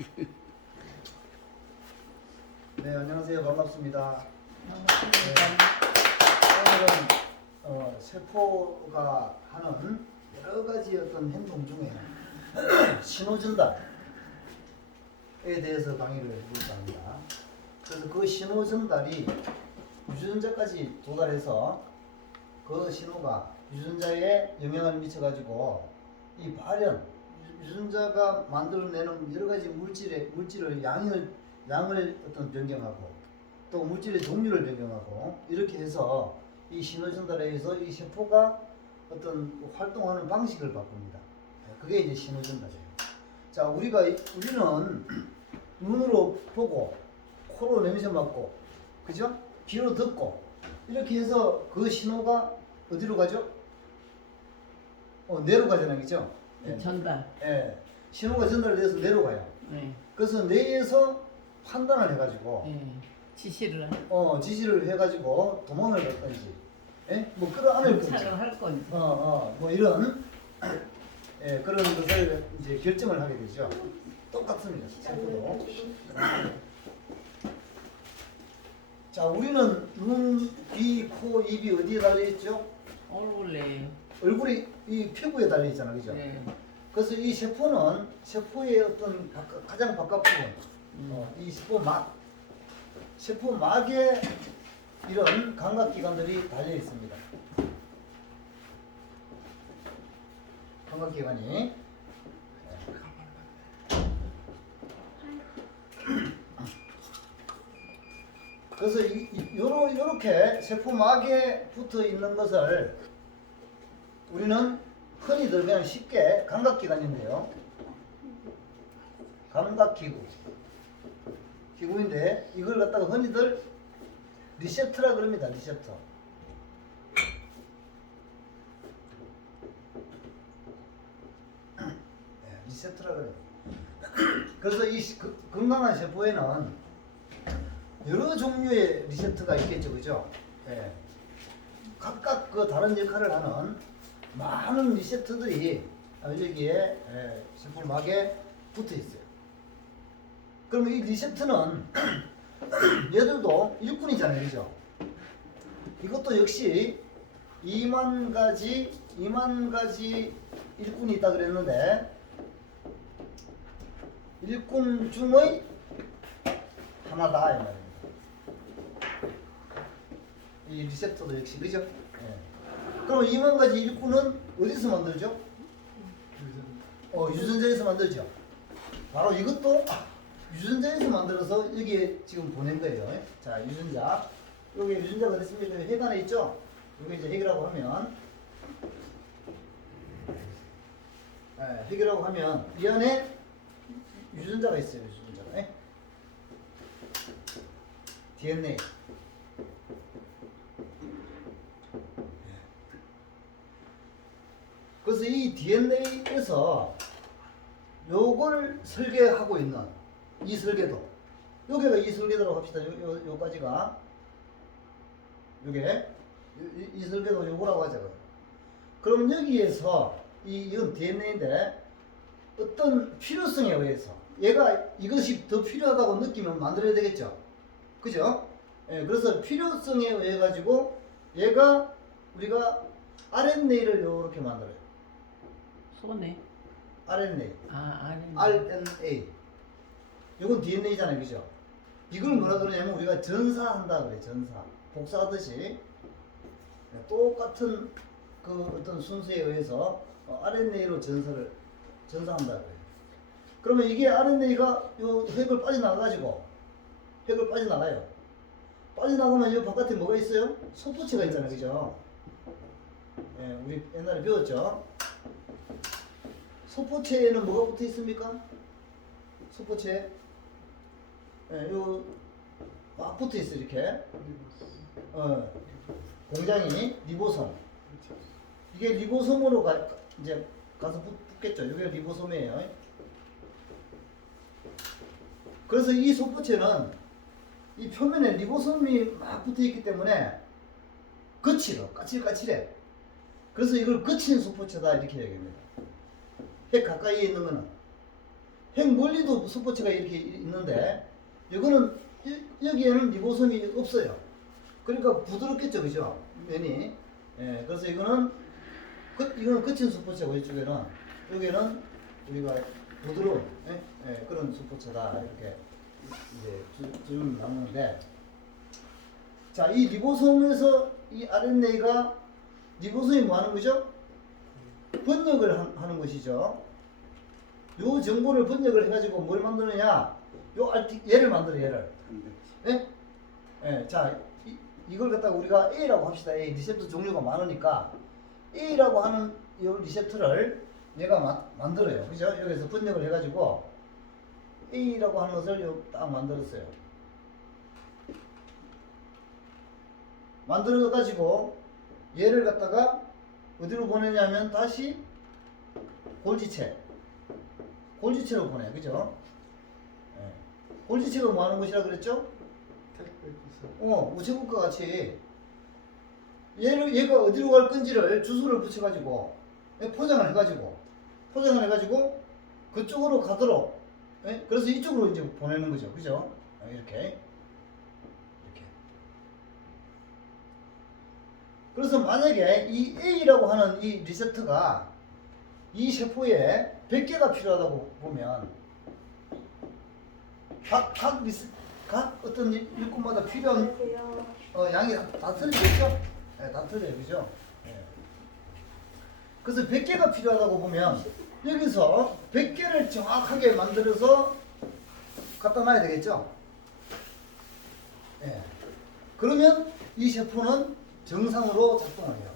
네, 안녕하세요. 반갑습니다. 반갑습니다. 오늘은 세포가 하는 여러 가지 어떤 행동 중에 신호전달에 대해서 강의를 해볼까 합니다. 그래서 그 신호전달이 유전자까지 도달해서 그 신호가 유전자에 영향을 미쳐가지고 이 발현, 유전자가 만들어내는 여러 가지 물질을 양을 어떤 변경하고 또 물질의 종류를 변경하고 이렇게 해서 이 신호 전달에 의해서 이 세포가 어떤 활동하는 방식을 바꿉니다. 그게 이제 신호 전달이에요. 자, 우리는 눈으로 보고 코로 냄새 맡고 그죠? 귀로 듣고 이렇게 해서 그 신호가 어디로 가죠? 뇌로 가잖아요, 그죠? 전달. 예. 신호가 전달돼서 뇌로 가요. 네. 그래서 뇌에서 판단을 해가지고 네. 지시를 지시를 해가지고 도망을 갔든지, 예? 뭐 끌어안을 든지, 차를 할 건지. 뭐 이런 그런 것을 이제 결정을 하게 되죠. 똑같습니다. 세포도. 자, 우리는 눈, 귀, 코, 입이 어디에 달려 있죠? 얼굴에. 얼굴이 이 피부에 달려 있잖아, 그죠? 네. 그래서 이 세포는 세포의 어떤 가장 바깥 부분, 이 세포 막에 이런 감각기관들이 달려 있습니다. 감각기관이. 그래서 요렇게 세포 막에 붙어 있는 것을 우리는 흔히들 그냥 쉽게 감각기관인데요. 기구인데 이걸 갖다가 흔히들 리셉터라 그럽니다. 리셉터. 리셉터라 그래요. 그래서 이 건강한 세포에는 여러 종류의 리셉터가 있겠죠, 그죠? 예. 각각 그 다른 역할을 하는 많은 리셉터들이 여기에 세포막에 붙어 있어요. 그러면 이 리셉터는 얘들도 일꾼이잖아요, 그죠? 이것도 역시 2만 가지 일꾼이 있다 그랬는데 일꾼 중의 하나다 이 말입니다. 이 리셉터도 역시 그죠? 예. 그럼 2만 가지 일꾼은 어디서 만들죠? 유전자에서 만들죠. 바로 이것도 유전자에서 만들어서 여기에 지금 보낸 거예요. 자, 유전자. 여기 유전자가 됐습니다. 핵 안에 있죠? 여기 이제 핵이라고 하면, 핵이라고 하면 이 안에 유전자가 있어요. 유전자가. DNA. 그래서 이 DNA에서 요걸 설계하고 있는 이 설계도, 여기가 이 설계도라고 합시다. 요까지가 요게 이 설계도 요거라고 하자고요. 그럼 여기에서 이건 DNA인데 어떤 필요성에 의해서 얘가 이것이 더 필요하다고 느끼면 만들어야 되겠죠. 그죠? 그래서 필요성에 의해 가지고 얘가 우리가 RNA를 요렇게 만들어요. 손에. RNA. 아니. RNA. 이건 DNA잖아요, 그죠? 이걸 뭐라 그러냐면 우리가 전사한다 그래, 전사. 복사하듯이 똑같은 그 어떤 순서에 의해서 RNA로 전사한다 그래. 그러면 이게 RNA가 요 핵을 빠져나가가지고 핵을 빠져나가요. 빠져나가면 이 바깥에 뭐가 있어요? 소포체가 있잖아요, 그죠? 우리 옛날에 배웠죠? 소포체에는 뭐가 붙어 있습니까? 소포체. 요 막 붙어 있어 이렇게. 공장이 리보솜. 이게 리보솜으로 이제 가서 붙겠죠. 이게 리보솜이에요. 그래서 이 소포체는 이 표면에 리보솜이 막 붙어 있기 때문에 까칠까칠해. 그래서 이걸 거친 소포체다 이렇게 얘기합니다. 핵 가까이에 있는 거는 멀리도 스포츠가 이렇게 있는데 이거는 여기에는 리보솜이 없어요. 그러니까 부드럽겠죠, 그죠? 면이. 예, 그래서 이거는 거친 스포츠고 이쪽에는 여기는 우리가 부드러운 그런 스포츠다 이렇게 이제 좀 나누는데, 자, 이 리보솜에서 이 RNA가 리보솜이 뭐 하는 거죠? 번역을 하는 것이죠. 요 정보를 번역을 해가지고 뭘 만드느냐? 얘를 만들어, 얘를. 예? 예, 자, 이걸 갖다가 우리가 A라고 합시다. A 리셉터 종류가 많으니까 A라고 하는 이 리셉터를 얘가 만들어요. 그죠? 여기서 번역을 해가지고 A라고 하는 것을 딱 만들었어요. 만들어가지고 얘를 갖다가 어디로 보내냐면 다시 골지체로 보내. 그죠? 예. 골지체가 뭐 하는 곳이라 그랬죠? 우체국과 같이 얘가 어디로 갈 건지를 주소를 붙여가지고 포장을 해가지고 그쪽으로 가도록, 그래서 이쪽으로 이제 보내는 거죠. 그죠? 이렇게. 그래서 만약에 이 A라고 하는 이 리셉터가 이 세포에 100개가 필요하다고 보면 각 어떤 일꾼마다 필요한 양이 다 틀리겠죠? 다 틀려요. 그죠? 그래서 100개가 필요하다고 보면 여기서 100개를 정확하게 만들어서 갖다 놔야 되겠죠? 그러면 이 세포는 정상으로 작동을 해요.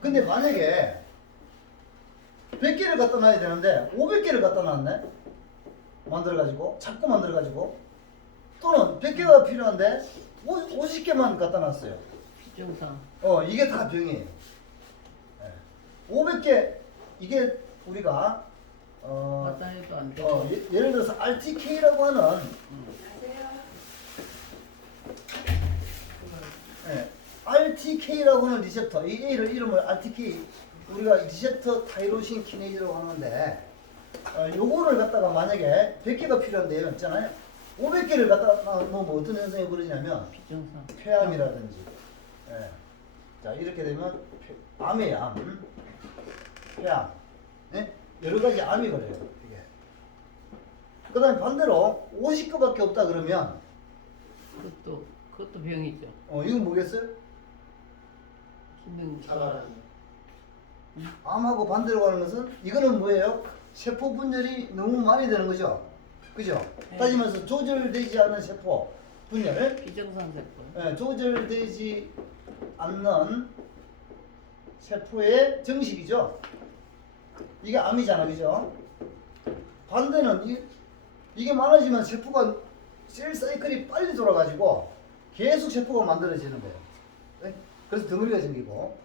근데 만약에 100개를 갖다 놔야 되는데 500개를 갖다 놨네? 자꾸 만들어가지고 또는 100개가 필요한데 50개만 갖다 놨어요. 비정상. 이게 다 병이에요. 500개, 이게 우리가 맞다 해도 안 되고. 예를 들어서 RTK라고 하는 RTK라고 하는 리셉터, 이 A를 이름을 RTK, 우리가 리셉터 타이로신 키네이즈라고 하는데, 요거를 갖다가 만약에 100개가 필요한데 얘는 있잖아요. 500개를 갖다 놓으면 어떤 현상이 벌어지냐면 비정상. 폐암이라든지, 자, 이렇게 되면 암이에요. 암, 폐암, 여러 가지 암이 걸려요. 이게. 그다음에 반대로 50개밖에 없다 그러면 그것도 병이죠. 이건 뭐겠어요? 기능. 암하고 반대로 가는 것은 이거는 뭐예요? 세포 분열이 너무 많이 되는 거죠. 그죠? 네. 따지면서 조절되지 않은 세포 분열, 비정상 세포. 조절되지 않는 세포의 정식이죠. 이게 암이잖아, 그죠? 반대는 이게 많아지면 세포가 셀 사이클이 빨리 돌아가지고 계속 세포가 만들어지는 거예요. 그래서 덩어리가 생기고.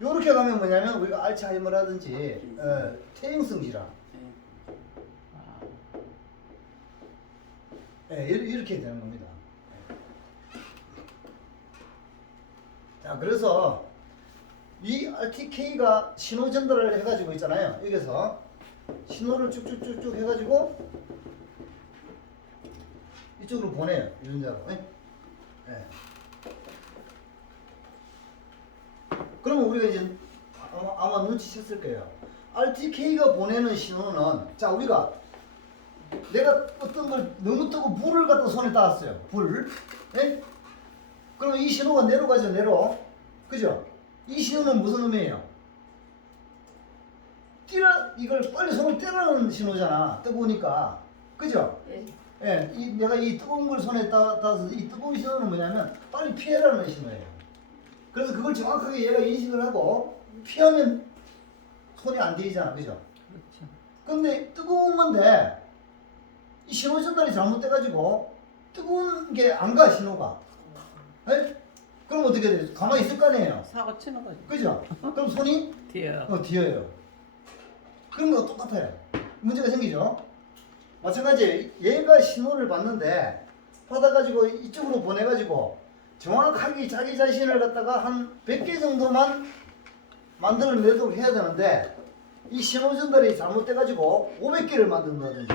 요렇게 가면 뭐냐면 우리가 알츠하이머라든지 퇴행성 질환, 이렇게 되는 겁니다. 자, 그래서 이 RTK가 신호 전달을 해가지고 있잖아요. 여기서 신호를 쭉쭉쭉쭉 해가지고 이쪽으로 보내요. 유전자로. 그러면 우리가 이제 아마 눈치챘을 거예요. RTK가 보내는 신호는, 자, 우리가 내가 어떤 걸 너무 뜨고 불을 갖다 손에 닿았어요. 불. 그러면 이 신호가 내로 가죠, 내로. 그죠? 이 신호는 무슨 의미예요? 이걸 빨리 손을 떼라는 신호잖아. 뜨거우니까. 그죠? 내가 이 뜨거운 걸 손에 닿아서 이 뜨거운 신호는 뭐냐면 빨리 피해라는 신호예요. 그래서 그걸 정확하게 얘가 인식을 하고 피하면 손이 안 데이잖아. 그죠? 그렇죠. 근데 뜨거운 건데 이 신호 전달이 잘못돼가지고 뜨거운 게 안 가, 신호가. 그럼 어떻게 돼요? 가만히 있을 거 아니에요? 사고 치는 거지. 그죠? 그럼 손이 뒤에요. 뒤어요. 그런 거 똑같아요. 문제가 생기죠? 마찬가지, 얘가 신호를 받아가지고 이쪽으로 보내가지고 정확하게 자기 자신을 갖다가 한 100개 정도만 만들어내도록 해야 되는데 이 신호 전달이 잘못돼가지고 500개를 만든다든지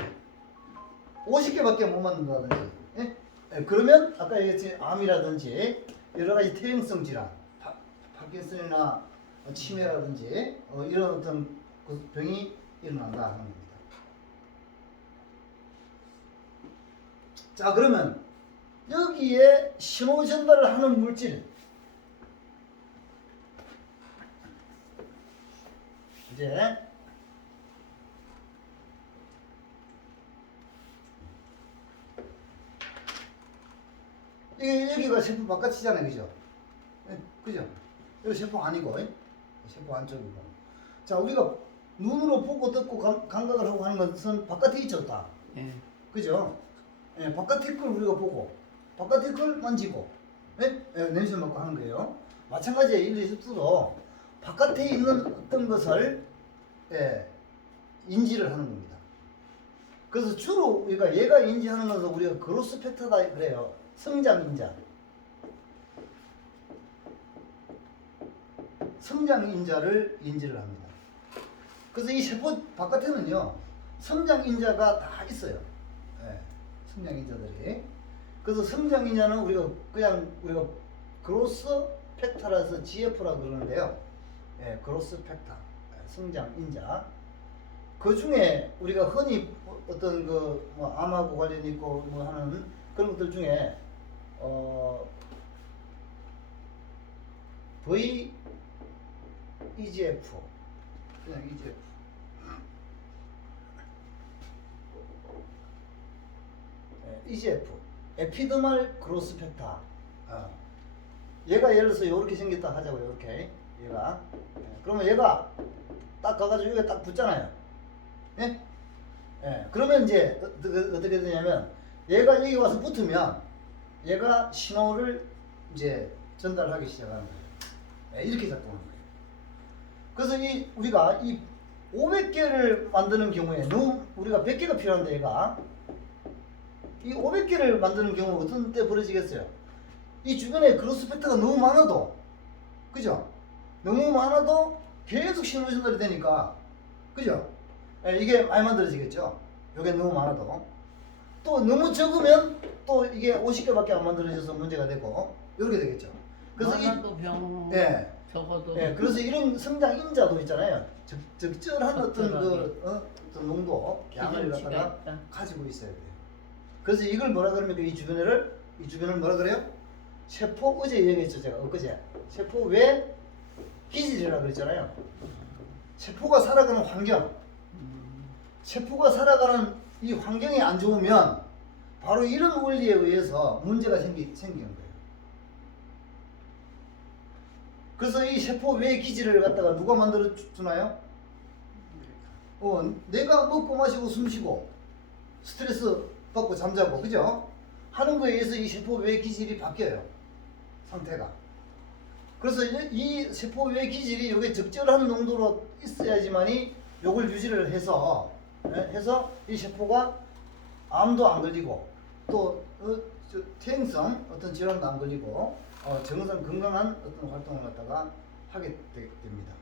50개밖에 못 만든다든지 예? 예, 그러면 아까 얘기했지 암이라든지 여러 가지 퇴행성 질환, 파킨슨이나 치매라든지 이런 어떤 그 병이 일어난다 하는 겁니다. 자, 그러면 여기에 신호 전달을 하는 물질 이제 여기가 세포 바깥이잖아요, 그죠? 예, 그죠? 여기 세포 아니고, 세포 안쪽이고. 자, 우리가 눈으로 보고 듣고 감각을 하고 하는 것은 바깥에 있죠, 다. 예. 그죠? 예, 바깥의 걸 우리가 보고, 바깥의 걸 만지고, 예? 예, 냄새 맡고 하는 거예요. 마찬가지에 인지습수도 바깥에 있는 어떤 것을 예, 인지를 하는 겁니다. 그래서 주로 우리가 얘가 인지하는 것은 우리가 그로스 팩터다 그래요. 성장인자. 성장인자를 인지를 합니다. 그래서 이 세포 바깥에는요, 성장인자가 다 있어요. 예, 성장인자들이. 그래서 성장인자는 우리가 그로스 팩터라서 GF라고 그러는데요. 예, 그로스 팩터, 성장인자. 그 중에 우리가 흔히 어떤 뭐 암하고 관련 있고 뭐 하는 그런 것들 중에 VEGF, 그냥 EGF. EGF, 에피더말 그로스 팩터. 얘가 예를 들어서 이렇게 생겼다 하자고요. 이렇게 얘가. 그러면 얘가 딱 가가지고 여기 딱 붙잖아요. 예? 예. 그러면 이제 어떻게 되냐면 얘가 여기 와서 붙으면 얘가 신호를 이제 전달하기 시작하는 거예요. 예, 이렇게 작동하는 거예요. 그래서 우리가 이 500개를 만드는 경우에 우리가 100개가 필요한데 얘가 이 500개를 만드는 경우 어떤 때 벌어지겠어요? 이 주변에 그로스 팩터가 너무 많아도, 그죠? 너무 많아도 계속 신호 전달이 되니까, 그죠? 예, 이게 많이 만들어지겠죠? 이게 너무 많아도. 또 너무 적으면 또 이게 50개밖에 안 만들어져서 문제가 되고, 이렇게 되겠죠. 그래서 많아도 병, 예, 적어도. 예, 그래서 이런 성장 인자도 있잖아요. 적절한 어떤 적절하게. 어떤 농도, 양을 기준치가 갖다가 있다. 가지고 있어야 돼요. 그래서 이걸 뭐라 그럽니까? 이 주변을 뭐라 그래요? 세포, 어제 얘기했죠, 제가 엊그제. 세포 외 기질이라고 그랬잖아요. 세포가 살아가는 환경, 세포가 살아가는 이 환경이 안 좋으면 바로 이런 원리에 의해서 문제가 생기는 거예요. 그래서 이 세포 외 기질을 갖다가 누가 만들어 주나요? 내가 먹고 마시고 숨쉬고 스트레스 받고 잠자고, 그죠? 하는 거에 의해서 이 세포 외 기질이 바뀌어요. 상태가. 그래서 이 세포 외 기질이 이게 적절한 농도로 있어야지만이 요걸 유지를 해서 이 세포가 암도 안 걸리고 또 퇴행성 어떤 질환도 안 걸리고 정상 건강한 어떤 활동을 갖다가 하게 됩니다.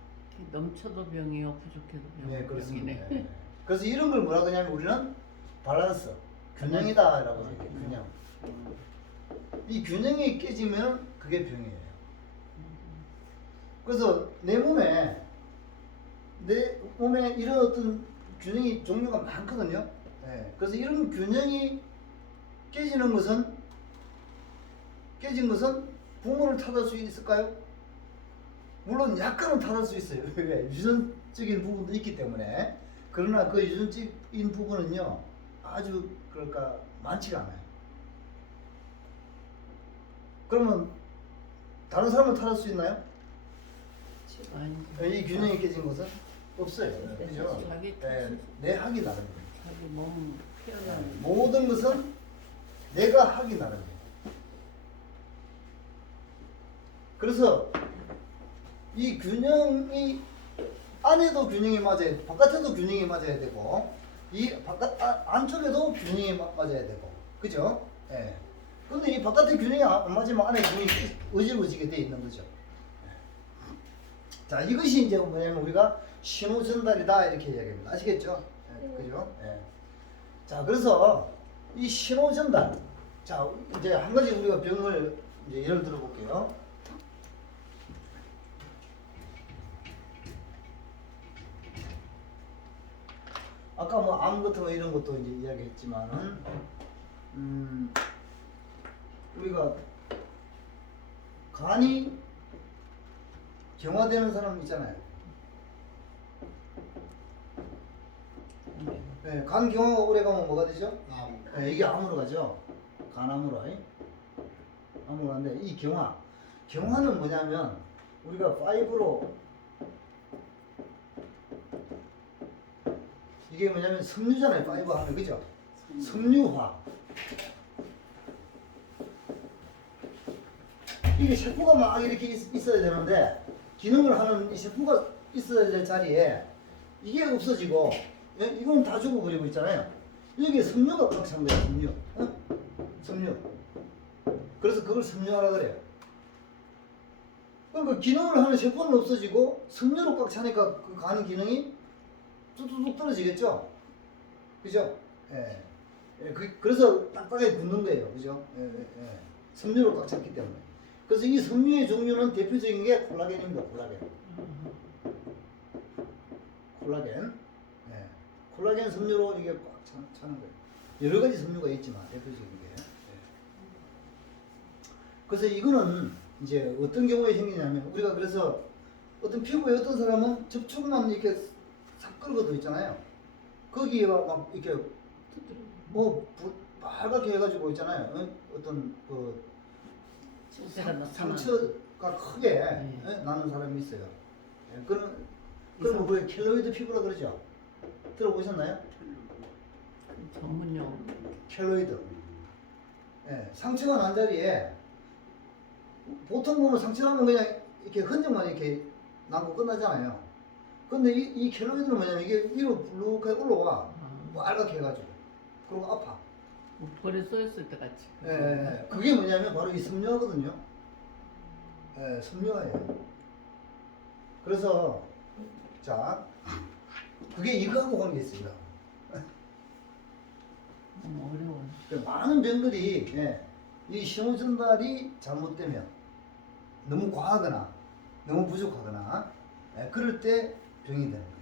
넘쳐도 병이요, 부족해도 병. 네, 그렇습니다. 병이네. 네. 그래서 이런 걸 뭐라 그러냐면 우리는 밸런스, 균형이다라고 해요. 균형. 이 균형이 깨지면 그게 병이에요. 그래서 내 몸에 이런 어떤 균형이 종류가 많거든요. 네. 그래서 이런 균형이 깨진 것은 부모를 탓할 수 있을까요? 물론 약간은 탓할 수 있어요. 왜? 유전적인 부분도 있기 때문에. 그러나 그 유전적인 부분은요 아주 많지가 않아요. 그러면 다른 사람을 탓할 수 있나요? 아니, 이 균형이 깨진 것은 없어요. 그죠? 자기 내 하기 나름이에요. 자기 몸 표현하는. 모든 것은 내가 하기 나름이에요. 그래서 이 균형이 안에도 균형이 맞아야 돼, 바깥에도 균형이 맞아야 되고, 이 안쪽에도 균형이 맞아야 되고, 그죠? 예. 근데 이 바깥에 균형이 안 맞으면 안에 균형이 어지러워지게 돼 있는 거죠. 자, 이것이 이제 뭐냐면 우리가 신호 전달이다 이렇게 이야기합니다. 아시겠죠? 그죠? 예. 자, 그래서 이 신호 전달. 자, 이제 한 가지 우리가 병을 이제 예를 들어 볼게요. 아까 뭐 암 같은 거 이런 것도 이제 이야기했지만은 우리가 간이 경화되는 사람 있잖아요. 네, 간 경화가 오래 가면 뭐가 되죠? 네, 이게 암으로 가죠. 간암으로. 암으로 가는데 이 경화는 뭐냐면 우리가 5로 이게 뭐냐면 섬유잖아요. 5 하면 그죠? 섬유화. 이게 세포가 막 이렇게 있어야 되는데 기능을 하는 이 세포가 있어야 될 자리에 이게 없어지고 이건 다 죽어버리고 있잖아요. 여기에 섬유가 꽉 찬 거예요. 섬유. 섬유. 그래서 그걸 섬유하라 그래요. 그러니까 기능을 하는 세포는 없어지고 섬유로 꽉 차니까 그 간 기능이 뚝뚝뚝 떨어지겠죠. 그죠? 예. 그래서 딱딱하게 굳는 거예요. 그죠? 섬유로 꽉 찼기 때문에. 그래서 이 섬유의 종류는 대표적인 게 콜라겐입니다. 콜라겐. 콜라겐 섬유로 이게 꽉 차는 거예요. 여러 가지 섬유가 있지만 대표적인 게. 그래서 이거는 이제 어떤 경우에 생기냐면 우리가 그래서 어떤 피부에 어떤 사람은 접촉만 이렇게 싹 끌어도 있잖아요. 거기가 막 이렇게 뭐 빨갛게 해가지고 있잖아요. 어떤 그 상처가 크게 나는 사람이 있어요. 그런 뭐 그게 켈로이드 피부라 그러죠. 들어보셨나요? 전문용. 켈로이드. 상처가 난 자리에 보통 보면 상처 나면 그냥 이렇게 흔적만 이렇게 남고 끝나잖아요. 근데 이 켈로이드는 뭐냐면 이게 위로 블룩하게 올라와. 빨갛게 해가지고. 그리고 아파. 뭐 벌에 쏘였을 때 같이. 그게 뭐냐면 바로 이 섬유화거든요. 섬유화예요. 그래서 자, 그게 이거하고 관계 있습니다. 너무 어려워. 많은 병들이 이 신호 전달이 잘못되면 너무 과하거나 너무 부족하거나 그럴 때 병이 되는 거예요.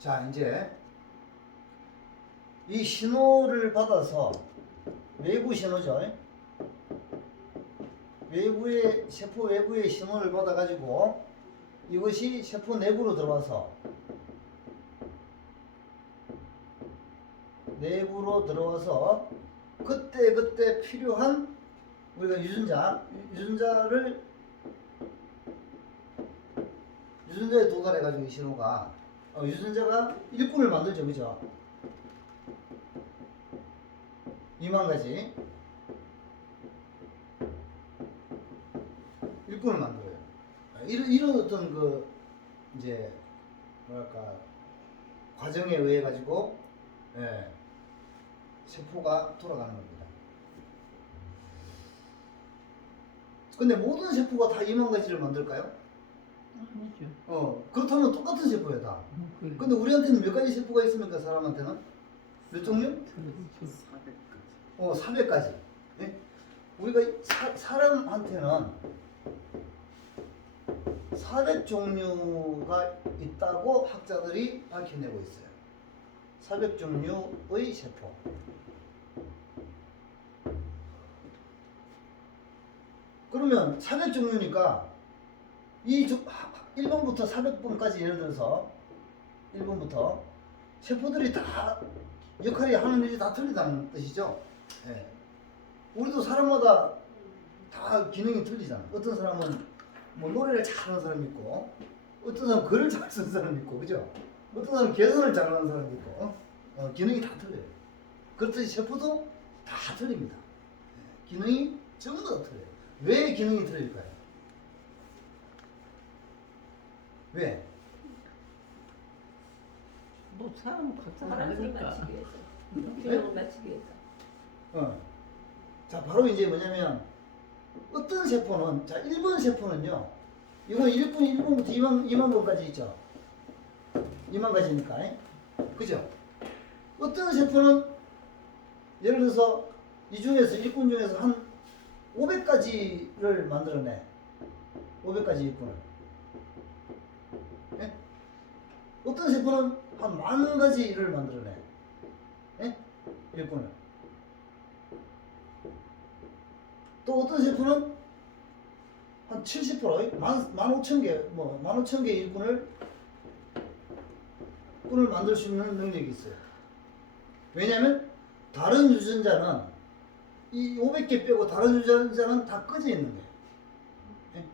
자, 이제 이 신호를 받아서 외부 신호죠. 세포 외부의 신호를 받아가지고 이것이 세포 내부로 들어와서 그때 필요한 우리가 유전자에 도달해가지고 이 신호가 유전자가 일꾼을 만들죠. 그죠? 2만 가지 일꾼을 만들어요. 이런 어떤 그 이제 뭐랄까 과정에 의해 가지고 세포가 돌아가는 겁니다. 근데 모든 세포가 다 2만 가지를 만들까요? 아니죠. 그렇다면 똑같은 세포야 다. 그래. 근데 우리한테는 몇 가지 세포가 있습니까? 사람한테는? 몇 종류? 400가지. 우리가 사람한테는 400종류가 있다고 학자들이 밝혀내고 있어요. 400종류의 세포. 그러면 400종류니까 이 1번부터 400번까지 예를 들어서 1번부터 세포들이 다 역할이 하는 일이 다 틀리다는 뜻이죠. 우리도 사람마다 다 기능이 틀리잖아. 어떤 사람은 뭐 노래를 잘하는 사람이 있고, 어떤 사람은 글을 잘 쓰는 사람이 있고, 그죠? 어떤 사람은 계산을 잘하는 사람이 있고, 기능이 다 틀려요. 그렇듯이 세포도 다 틀립니다. 기능이 전부 다 틀려요. 왜 기능이 틀릴까요? 왜? 뭐 사람 각자 사람을 다르니까. 맞추기 위해서. 균형을 맞추기 위해서. 자, 바로 이제 뭐냐면 어떤 세포는 자 1번 세포는요. 이건 1분 1분부터 2만 번까지 있죠. 2만 가지니까. 그죠? 어떤 세포는 예를 들어서 이 중에서 일꾼 중에서 한 500가지를 만들어내. 500가지 일꾼을. 예? 어떤 세포는 한 10,000가지를 만들어내. 예? 일꾼을. 또 어떤 세포는 한 70%, 15,000개, 뭐 15,000개 일꾼을 꾼을 만들 수 있는 능력이 있어요. 왜냐하면 다른 유전자는 이 500개 빼고 다른 유전자는 다 꺼져 있는 거예요. 예?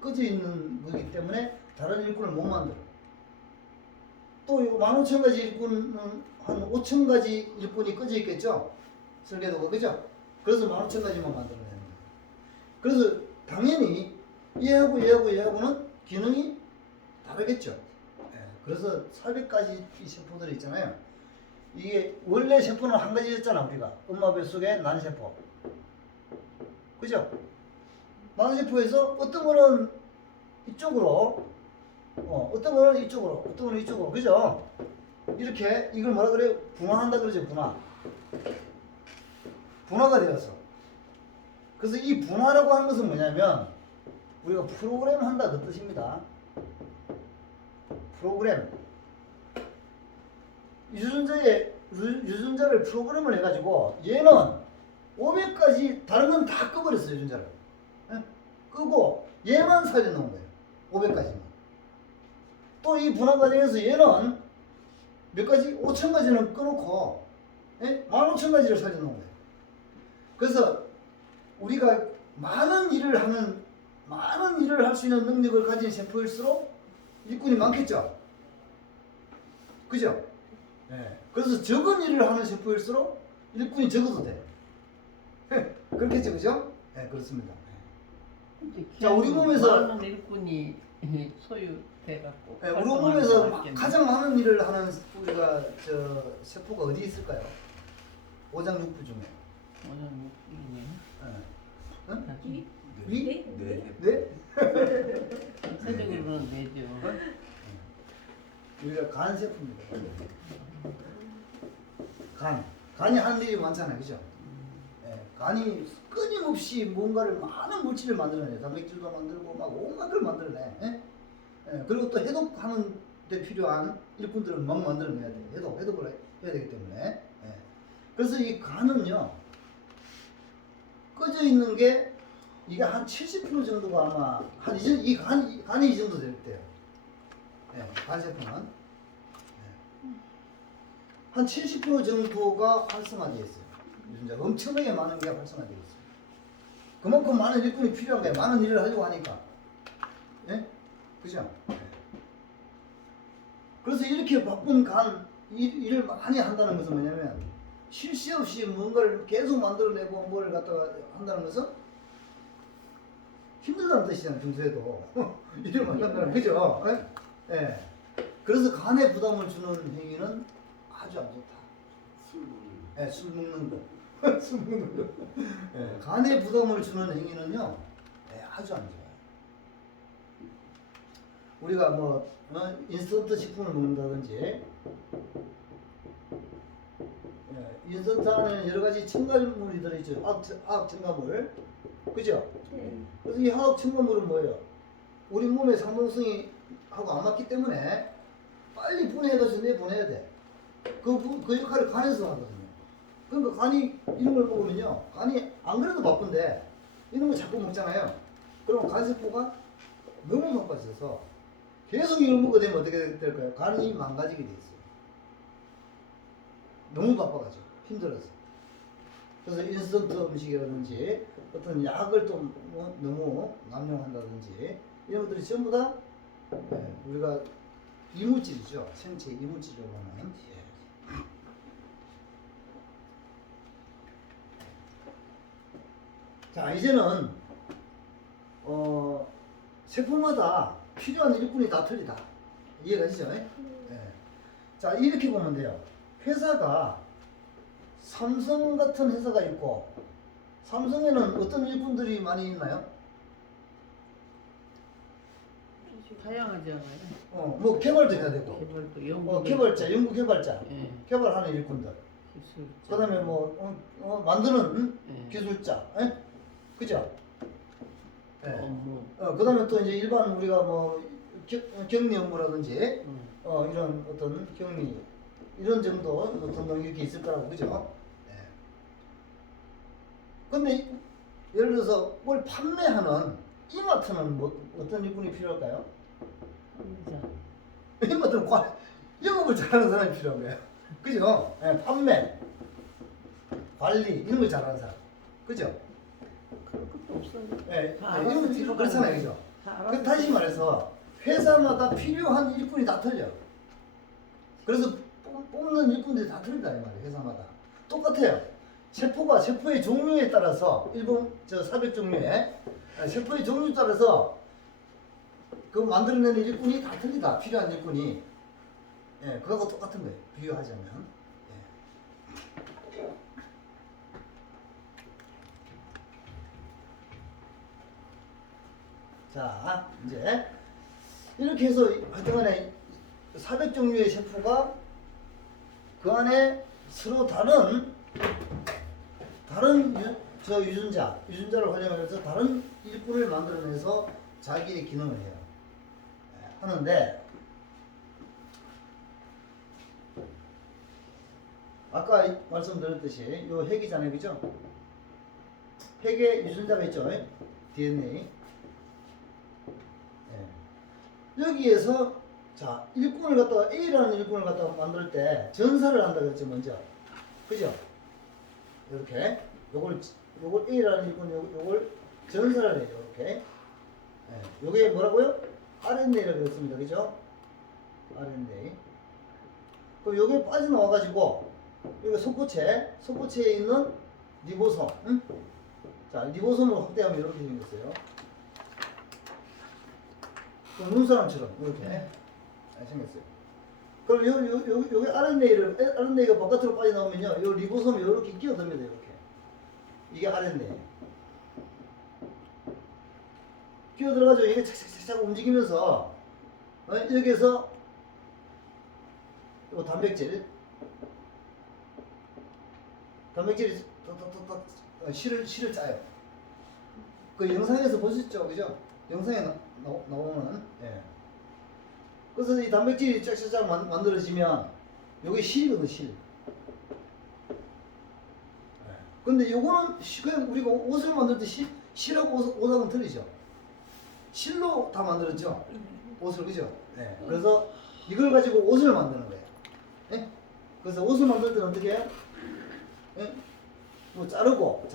꺼져 있는 거기 때문에 다른 일꾼을 못 만들어. 또 15,000가지 일꾼은 한 5,000가지 일꾼이 꺼져 있겠죠? 설계도가, 그죠? 그래서 15,000가지만 만들어내는 거예요. 그래서 당연히 얘하고는 기능이 다르겠죠. 예, 그래서 400가지 이 세포들이 있잖아요. 이게 원래 세포는 한 가지였잖아. 우리가 엄마 뱃속에 난세포, 그죠? 난세포에서 어떤 거는 이쪽으로, 어떤 거는 이쪽으로, 어떤 거는 이쪽으로, 그죠? 이렇게 이걸 뭐라 그래요? 분화한다 그러죠. 분화가 되어서. 그래서 이 분화라고 하는 것은 뭐냐면 우리가 프로그램 한다 그 뜻입니다. 프로그램. 유전자를 프로그램을 해가지고 얘는 500가지 다른 건 다 꺼버렸어요. 유전자를. 예? 끄고 얘만 살려놓은 거예요. 500가지만. 또 이 분화 과정에서 얘는 몇 가지? 5,000가지는 꺼놓고 15,000가지를 살려놓은 거예요. 그래서 우리가 많은 일을 할 수 있는 능력을 가진 세포일수록 일꾼이 많겠죠. 그죠? 예. 그래서 적은 일을 하는 세포일수록 일꾼이 적어도 돼. 그렇겠죠, 그죠? 예, 그렇습니다. 자, 우리 몸에서 많은 일꾼이 소유돼갖고. 예, 우리 몸에서 가장 많은 일을 하는 우리가 세포가 어디 있을까요? 오장육부 중에. 오장육부네. 예. 응? 위? 위? 네? 네? 전체적으로는 내죠. 우리가 간 세포입니다. 간이 하는 일이 많잖아요, 그죠? 예, 간이 끊임없이 뭔가를 많은 물질을 만들어내요. 단백질도 만들고 막 온갖 걸 만들어내. 예? 예, 그리고 또 해독하는 데 필요한 일꾼들은 막 만들어내야 돼요. 해독을 해야 되기 때문에. 예. 그래서 이 간은요, 꺼져 있는 게 이게 한 70% 정도가 아마 간이 이 정도 될 때요. 예, 간 세포는 한 70% 정도가 활성화되어 있어요. 유전자가 엄청나게 많은 게 활성화되어 있어요. 그만큼 많은 일꾼이 필요한 거예요. 많은 일을 하려고 하니까. 예? 그죠? 예. 그래서 이렇게 바쁜 일을 많이 한다는 것은 뭐냐면 쉴 새 없이 뭔가를 계속 만들어내고 뭘 갖다가 한다는 것은 힘들다는 뜻이잖아요. 평소에도. 일을 많이 한다는 그죠? 예? 예. 그래서 간에 부담을 주는 행위는 아주 안 좋다. 예, 술 먹는 거. 술 먹는 거. 예, 간에 부담을 주는 행위는요, 예, 아주 안 좋아요. 우리가 뭐, 인스턴트 식품을 먹는다든지, 예, 인스턴트 안에는 여러 가지 첨가물이 들어있죠. 화학 첨가물. 그죠? 네. 그래서 이 화학 첨가물은 뭐예요? 우리 몸의 상동성이 하고 안 맞기 때문에 빨리 분해해가지고 내보내야 돼. 그 역할을 간에서 하거든요. 그러니까 간이 이런 걸 먹으면요. 간이 안 그래도 바쁜데 이런 거 자꾸 먹잖아요. 그럼 간세포가 너무 바빠져서 계속 이걸 먹게 되면 어떻게 될까요? 간이 망가지게 돼 있어요. 너무 바빠가지고 힘들어서. 그래서 인스턴트 음식이라든지 어떤 약을 또 너무 남용한다든지 이런 것들이 전부 다 우리가 이물질이죠. 생체 이물질이라고 하는. 자, 이제는 세포마다 필요한 일꾼이 다 틀리다. 이해가시죠? 예. 자, 이렇게 보면 돼요. 회사가 삼성 같은 회사가 있고, 삼성에는 어떤 일꾼들이 많이 있나요? 다양하지 않아요? 뭐 개발도 해야 되고, 개발도 연구. 개발자, 연구 개발자, 예. 개발하는 일꾼들. 기술. 그다음에 만드는 예. 기술자, 예? 그죠? 예. 업무. 그다음에 또 이제 일반 우리가 뭐 격리 업무라든지 음. 이런 어떤 격리 이런 정도 어떤 능력이 있을 거라고 그죠? 예. 근데 예를 들어서 뭘 판매하는 이마트는 뭐 어떤 일꾼이 필요할까요? 판매자. 이마트는 영업을 잘하는 사람이 필요한 거예요. 그죠? 예, 판매, 관리 이런 걸 잘하는 사람, 그죠? 그럴 것도 없어요. 예, 다 이런 거 알아서 필요 그렇잖아요, 그죠? 다 알아서 다시 말해서 회사마다 필요한 일꾼이 다 틀려. 그래서 뽑는 일꾼들이 다 틀린다 이 말이에요. 회사마다 똑같아요. 세포의 종류에 따라서 일본 사백 종류에 세포의 종류에 따라서 그 만들어내는 일꾼이 다 틀리다. 필요한 일꾼이 그거하고 똑같은 거예요. 비교하자면. 자, 이제 이렇게 해서 하여튼간에 400종류의 세포가 그 안에 서로 다른 유전자를 활용해서 다른 일꾼을 만들어내서 자기의 기능을 해요. 하는데 아까 말씀드렸듯이 요 핵이잖아요, 그죠? 핵에 유전자가 있죠, DNA. 여기에서 자 일꾼을 갖다가 A라는 일꾼을 갖다가 만들 때 전사를 한다 그랬죠 먼저, 그죠? 이렇게 요걸 A라는 일꾼 요걸 전사를 해요 이렇게. 요게 뭐라고요? RNA라고 그랬습니다, 그죠? RNA. 그럼 요게 빠져나와 가지고 여기 속고체에 있는 리보솜, 응? 자 리보솜을 확대하면 이렇게 생겼어요. 눈사람처럼 이렇게 생겼어요. 그럼 요게 RNA가 바깥으로 빠져나오면요, 요 리보솜이 이렇게 끼어듭니다. 이렇게 이게 RNA. 끼어들어가지고 이게 착착착착 움직이면서 여기에서 요 단백질이 탁탁탁탁 실을 짜요. 그 영상에서 보셨죠, 그죠? 영상에 나오는. 그래서 이 단백질이 쫙쫙쫙 만들어지면 요게 실이거든, 실. 근데 요거는 그냥 우리가 옷을 만들 때 실하고 옷하고는 틀리죠. 실로 다 만들었죠, 옷을, 그죠? 그래서 이걸 가지고 옷을 만드는 거예요. 그래서 옷을 만들 때는 어떻게 해요? 뭐 자르고,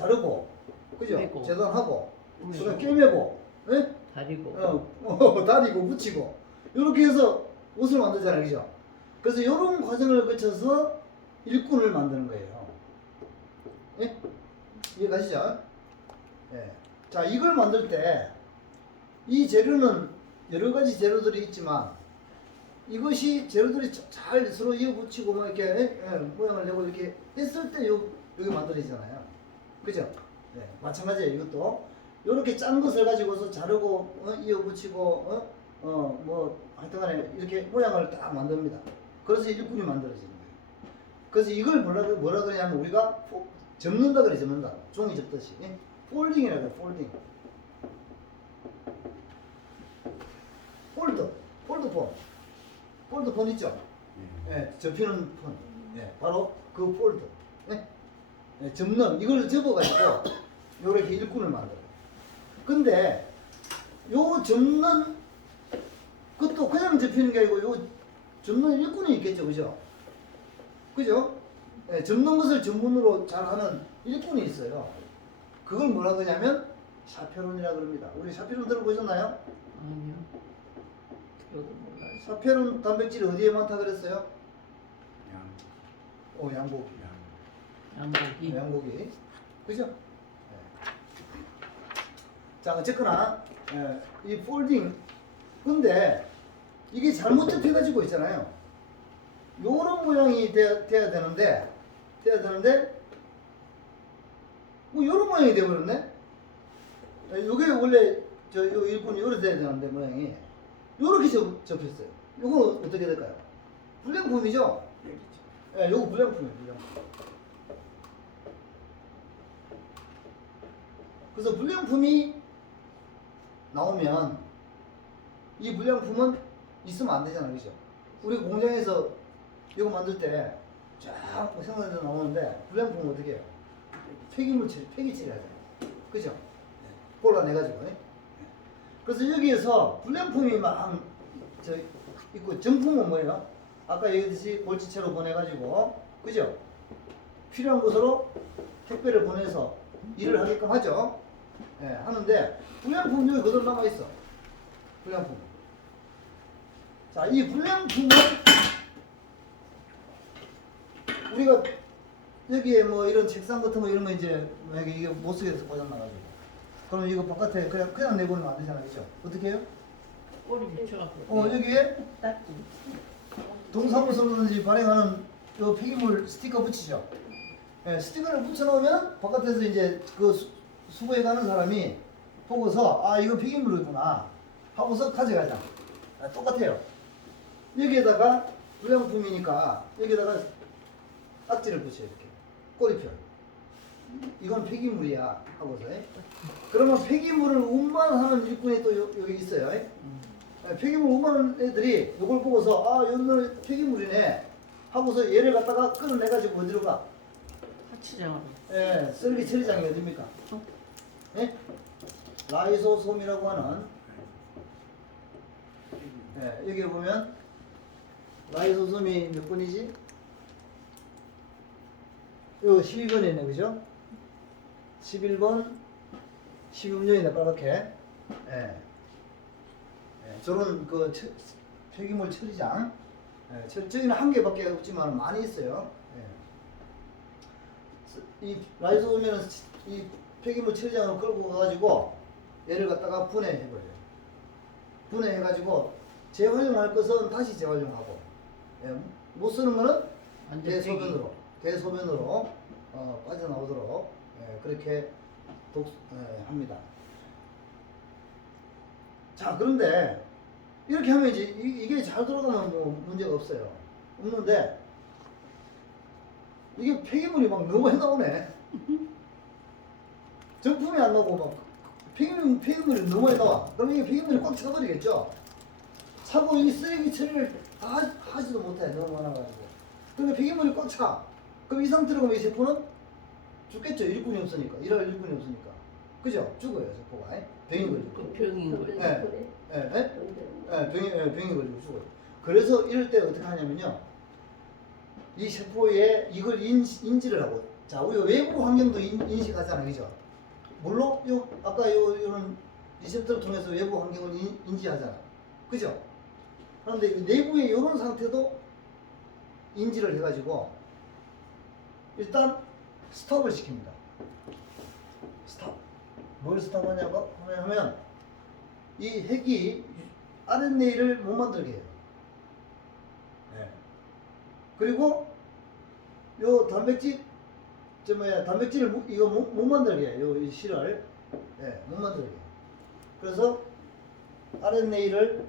그죠? 매고. 재단하고, 그다음 꿰매고, 다리고. 다리고 붙이고 이렇게 해서 옷을 만들잖아요, 그죠? 그래서 이런 과정을 거쳐서 일꾼을 만드는 거예요. 이해가시죠? 자, 이걸 만들 때 이 재료는 여러 가지 재료들이 있지만 이것이 재료들이 잘 서로 이어 붙이고 뭐 이렇게 모양을 내고 이렇게 했을 때 여기 만들어지잖아요, 그죠? 마찬가지예요. 이것도 이렇게 짠 것을 가지고서 자르고 이어 붙이고 뭐 하여튼간에 이렇게 모양을 딱 만듭니다. 그래서 일꾼이 만들어지는 거예요. 그래서 이걸 뭐라 그러냐면 우리가 접는다 그래. 접는다, 종이 접듯이. 폴딩이라고 해요. 폴드폰 있죠? 접히는 폰. 바로 그 폴드. 접는, 이걸 접어가지고 요렇게 일꾼을 만들어요. 근데 요 접는 것도 그냥 접히는 게 아니고 요 접는 일꾼이 있겠죠, 그죠? 접는 것을 전문으로 잘하는 일꾼이 있어요. 그걸 뭐라 그러냐면 샤페론이라 그럽니다. 우리 샤페론 들어보셨나요? 아니요. 저도 몰라요. 샤페론 단백질이 어디에 많다 그랬어요? 양고기. 양고기. 양고기. 그죠? 자, 어쨌거나 이 폴딩 근데 이게 잘못 접혀가지고 있잖아요. 요런 모양이 돼야 되는데 뭐 요런 모양이 돼버렸네. 요게 원래 요 일본이 요렇게 돼야 되는데 모양이 요렇게 접혔어요. 요건 어떻게 될까요? 불량품이죠? 예, 요거 불량품이에요, 불량품. 그래서 불량품이 나오면 이 불량품은 있으면 안 되잖아요, 그죠? 우리 공장에서 이거 만들 때 쫙 생산돼서 나오는데 불량품은 어떻게 해요? 폐기질을 하잖아요, 그죠? 골라내가지고. 그래서 여기에서 불량품이 막 있고 정품은 뭐예요? 아까 얘기했듯이 골지체로 보내가지고, 그죠? 필요한 곳으로 택배를 보내서 일을 하게끔 하죠. 예, 하는데 불량품 여기 그대로 남아 있어. 불량품. 자, 이 불량품은 우리가 여기에 뭐 이런 책상 같은 거 이런 거 이제 만약에 이게 못 쓰게 돼서 고장나가지고 그러면 이거 바깥에 그냥 내보내면 안 되잖아요, 그죠? 어떻게 해요? 꼬리 묻혀갖고. 여기에 딱 동사무소라든지 발행하는 요 폐기물 스티커 붙이죠. 예, 스티커를 붙여놓으면 바깥에서 이제 그 수거해 가는 사람이 보고서 아 이거 폐기물이구나 하고서 가져가자. 똑같아요. 여기에다가 불량품이니까 여기에다가 딱지를 붙여요, 이렇게 꼬리표. 이건 폐기물이야 하고서. 그러면 폐기물을 운반하는 일꾼이 또 여기 있어요. 폐기물 운반하는 애들이 이걸 보고서 아 여기는 폐기물이네 하고서 얘를 갖다가 끌어내가지고 어디로 가? 하치장으로. 예, 쓰레기 처리장이 어딥니까? 예? 라이소솜이라고 하는, 예, 여기 보면 라이소솜이 몇 번이지? 요 12번에 있네, 그죠? 11번 16년이네, 빨갛게. 예. 예, 저런 그 폐기물 처리장. 예, 저기는 한 개밖에 없지만 많이 있어요. 예. 이 라이소솜에는 이 폐기물 처리장으로 끌고 가가지고 얘를 갖다가 분해해버려요. 분해해가지고 재활용할 것은 다시 재활용하고, 예, 못 쓰는 거는 대소변으로 빠져나오도록, 예, 그렇게 합니다. 자, 그런데 이렇게 하면 이제 이게 잘 돌아가면 뭐 문제가 없어요. 없는데 이게 폐기물이 막 너무 많이 나오네. 정품이 안 나오고 막 폐기물이 너무 많이 나와. 그럼 이게 폐기물이 꽉 차버리겠죠. 차고 이 쓰레기 처리를 다 하지도 못해, 너무 많아가지고. 그러니까 폐기물이 꽉 차. 그럼 이 상태로 가면 이 세포는 죽겠죠. 일꾼이 없으니까. 일할 일꾼이 없으니까. 그죠? 죽어요, 세포가. 병이 걸리고. 그 병인 거지. 병이 걸리고 죽어요. 그래서 이럴 때 어떻게 하냐면요. 이 세포에 이걸 인지를 하고, 자, 우리가 외부 환경도 인식하잖아요, 그죠? 물론 아까 요런 리셉터를 통해서 외부 환경을 인지하잖아, 그죠? 그런데 내부의 이런 상태도 인지를 해가지고 일단 스톱을 시킵니다. 스톱. 뭘 스톱하냐고 하면 이 핵이 RNA를 못 만들게 해요. 네. 그리고 요 단백질을 이거 못 만들게 해요. 이 실을, 네, 못 만들게 해요. 그래서 RNA를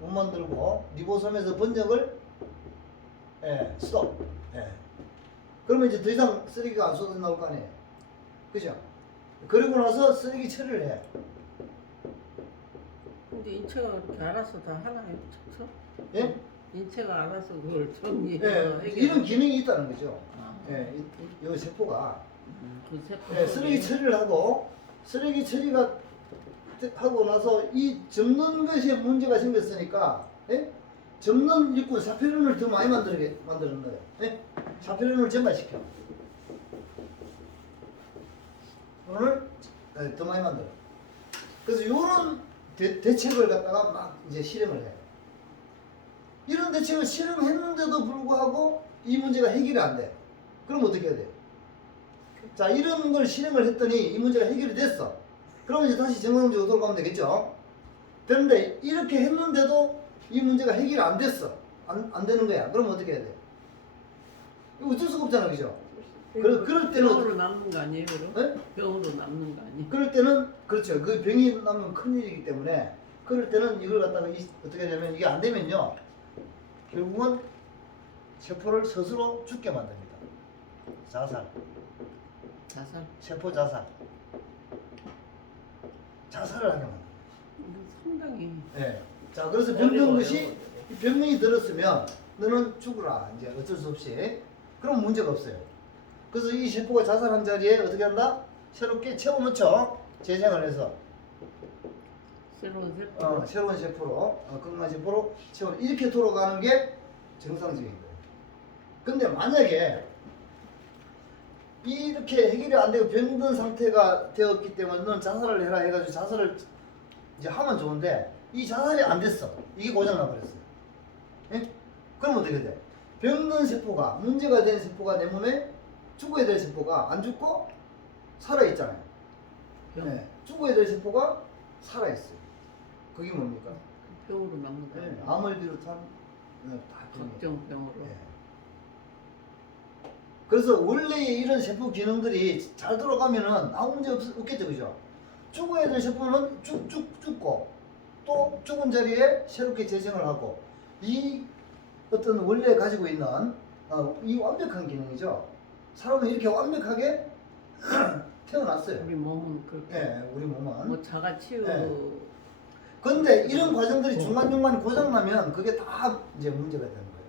못 만들고 리보솜에서 번역을, 예, 스톱. 예. 그러면 이제 더 이상 쓰레기가 안 쏟아 나올 거 아니에요, 그죠? 그러고 나서 쓰레기 처리를 해. 근데 인체가 그렇게 알아서 다 하나요? 척척? 예? 인체가 알아서 그걸 정리해서 예, 이런 기능이 있다는 거죠. 아. 예, 이 세포가, 그 세포 예, 쓰레기 처리를 하고, 쓰레기 처리가 하고 나서 이 접는 것에 문제가 생겼으니까, 예? 접는 일꾼 사페린을 더 많이 만드는 거예요. 예? 사페린을 증가시켜. 오늘 더 많이 만들어. 그래서 이런 대책을 갖다가 막 이제 실행을 해. 이런 대책을 실행했는데도 불구하고 이 문제가 해결이 안 돼. 그럼 어떻게 해야 돼요? 자, 이런 걸 실행을 했더니 이 문제가 해결이 됐어. 그러면 이제 다시 정상적으로 돌아가면 되겠죠. 그런데 이렇게 했는데도 이 문제가 해결이 안 됐어. 안 되는 거야. 그럼 어떻게 해야 돼? 이거 어쩔 수가 없잖아, 그죠? 그럴 때는 병으로 남는 거 아니에요, 그럼? 네? 병으로 남는 거 아니에요? 그럴 때는 그렇죠. 그 병이 나면 큰일이기 때문에 그럴 때는 이걸 갖다가 어떻게 하냐면 이게 안 되면요. 결국은 세포를 스스로 죽게 만듭니다. 자살. 자살. 세포 자살. 자살을 하게 만듭니다. 상당히 예. 자, 그래서 병든 어려워요. 것이 병명이 들었으면 너는 죽으라. 이제 어쩔 수 없이. 그럼 문제가 없어요. 그래서 이 세포가 자살한 자리에 어떻게 한다? 새롭게 채워넣죠. 재생을 해서. 새로운 세포. 새로운 세포로, 건강한 세포로 채워. 이렇게 돌아가는 게 정상적인 거예요. 근데 만약에 이렇게 해결이 안 되고 병든 상태가 되었기 때문에 너는 자살을 해라 해가지고 자살을 이제 하면 좋은데 이 자살이 안 됐어. 이게 고장나 버렸어요. 예? 그럼 어떻게 돼? 병든 세포가 문제가 된 세포가 내 몸에 죽어야 될 세포가 안 죽고 살아 있잖아요. 병. 예. 죽어야 될 세포가 살아 있어요. 그게 뭡니까? 병으로 남는 거 예. 아니에요? 암을 비롯한 다 병이에요. 각종 병으로. 예. 그래서 원래의 이런 세포 기능들이 잘 돌아가면은 아무 문제 없겠죠, 그죠? 죽어야 될 세포는 죽고 또 죽은 자리에 새롭게 재생을 하고 이 어떤 원래 가지고 있는 이 완벽한 기능이죠. 사람은 이렇게 완벽하게 태어났어요. 우리 몸은 그렇게 예, 우리 몸은. 뭐 자가 치유. 예. 근데 이런 과정들이 중간중간 고장나면 그게 다 이제 문제가 되는 거예요.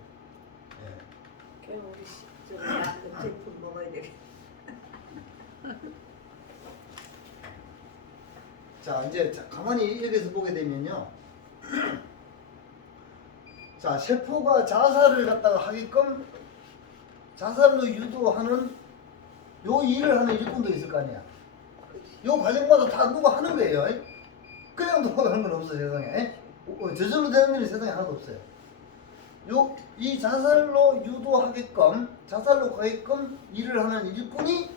예. 그냥 우리 좀 약간 제품 먹어야 되겠다. 자, 이제 가만히 여기서 보게 되면요. 자, 세포가 자살을 갖다가 하게끔 자살로 유도하는 요 일을 하는 일꾼도 있을 거 아니야. 요 과정마다 다 누가 하는 거예요. 그냥 누가 하는 건 없어, 세상에. 저절로 되는 일이 세상에 하나도 없어요. 이 자살로 유도하게끔, 자살로 가게끔 일을 하는 일꾼이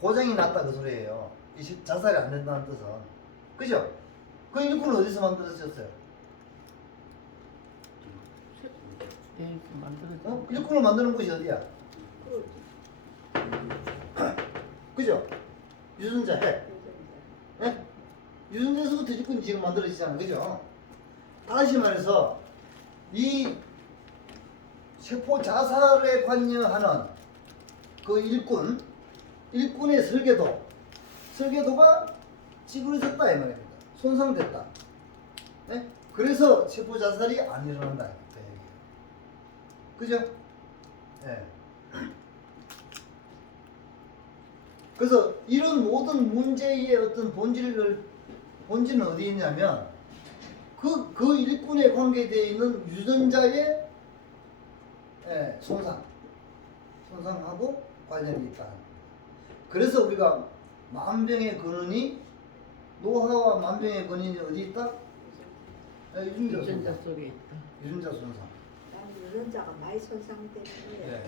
고장이 났다 그 소리예요. 이 자살이 안 된다는 뜻은. 그죠? 그 일꾼은 어디서 만들어졌어요? 네, 만들어져. 일꾼을 만드는 곳이 어디야? 그죠? 유전자 핵. 예? 유전자에서부터 일꾼이 지금 만들어지잖아요. 그죠? 다시 말해서 이 세포 자살에 관여하는 그 일꾼의 설계도가 찌그러졌다 이 말입니다. 손상됐다. 네? 그래서 세포 자살이 안 일어난다. 그죠? 예. 그래서 이런 모든 문제의 어떤 본질은 어디 있냐면 그 일꾼에 관계되어 있는 유전자의 손상하고 관련이 있다. 그래서 우리가 만병의 근원이 노화와 만병의 근원이 어디 있다? 유전자 유전자 손상. 속에 있다. 유전자 손상. 나는 유전자가 많이 손상되는데 예.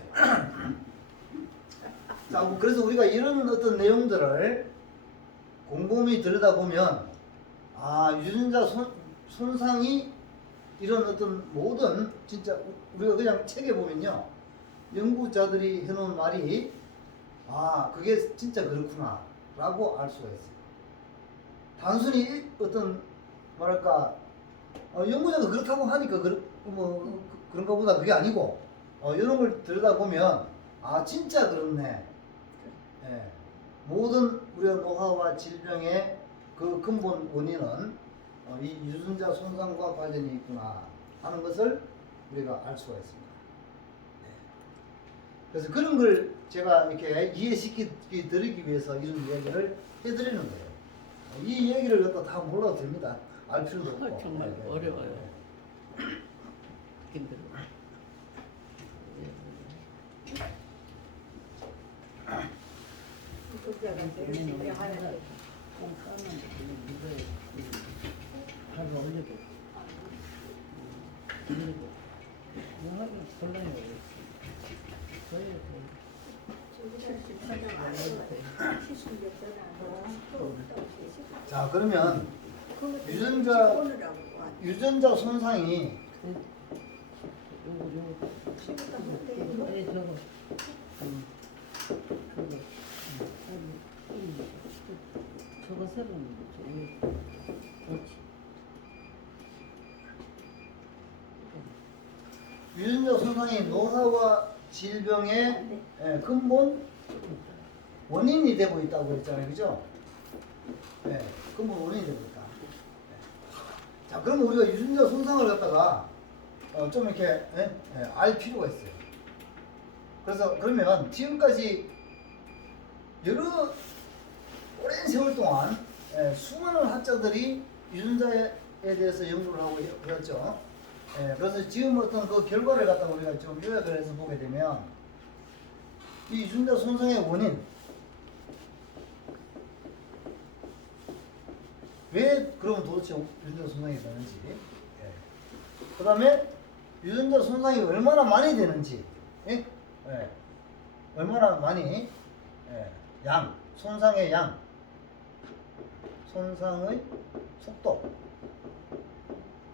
자, 그래서 우리가 이런 어떤 내용들을 곰곰이 들여다보면 유전자 손상이 이런 어떤 모든 진짜 우리가 그냥 책에 보면요 연구자들이 해놓은 말이 그게 진짜 그렇구나 라고 알 수가 있어요. 단순히 어떤 뭐랄까 연구자가 그렇다고 하니까 그런가 보다 그게 아니고 이런 걸 들여다보면 진짜 그렇네. 예. 모든 우리가 노화와 질병의 그 근본 원인은 이 유전자 손상과 관련이 있구나 하는 것을 우리가 알 수가 있습니다. 그래서 그런 걸 제가 이렇게 이해시키 드리기 위해서 이런 이야기를 해드리는 거예요. 이 얘기를 갖다 다 몰라도 됩니다. 알 필요도 없고. 정말 어려워요. 힘들어. 유전자가 제일 중요하는데 꼭 싸는데 그냥 이거에 바로 올리고 올리고 뭐 하긴 곤란해 거의 74년 안에 70몇 년 안에 자 그러면 그거 유전자- 오느라고 와. 유전자 손상이 요거 친구가 뭔데 이거? 예 저거 저거 저거 새로운 거죠. 그렇지. 유전자 손상이 노화와 질병의 근본 원인이 되고 있다고 그랬잖아요, 그죠? 네, 근본 원인이 되고 있다. 자, 그럼 우리가 유전자 손상을 갖다가 좀 이렇게 알 필요가 있어요. 그래서 그러면 지금까지 여러 오랜 세월 동안 수많은 학자들이 유전자에 대해서 연구를 하고 그랬죠. 그래서 지금 어떤 그 결과를 갖다가 우리가 좀 요약을 해서 보게 되면 이 유전자 손상의 원인 왜 그러면 도대체 유전자 손상이 되는지 그 다음에 유전자 손상이 얼마나 많이 되는지 얼마나 많이 양 손상의 양 손상의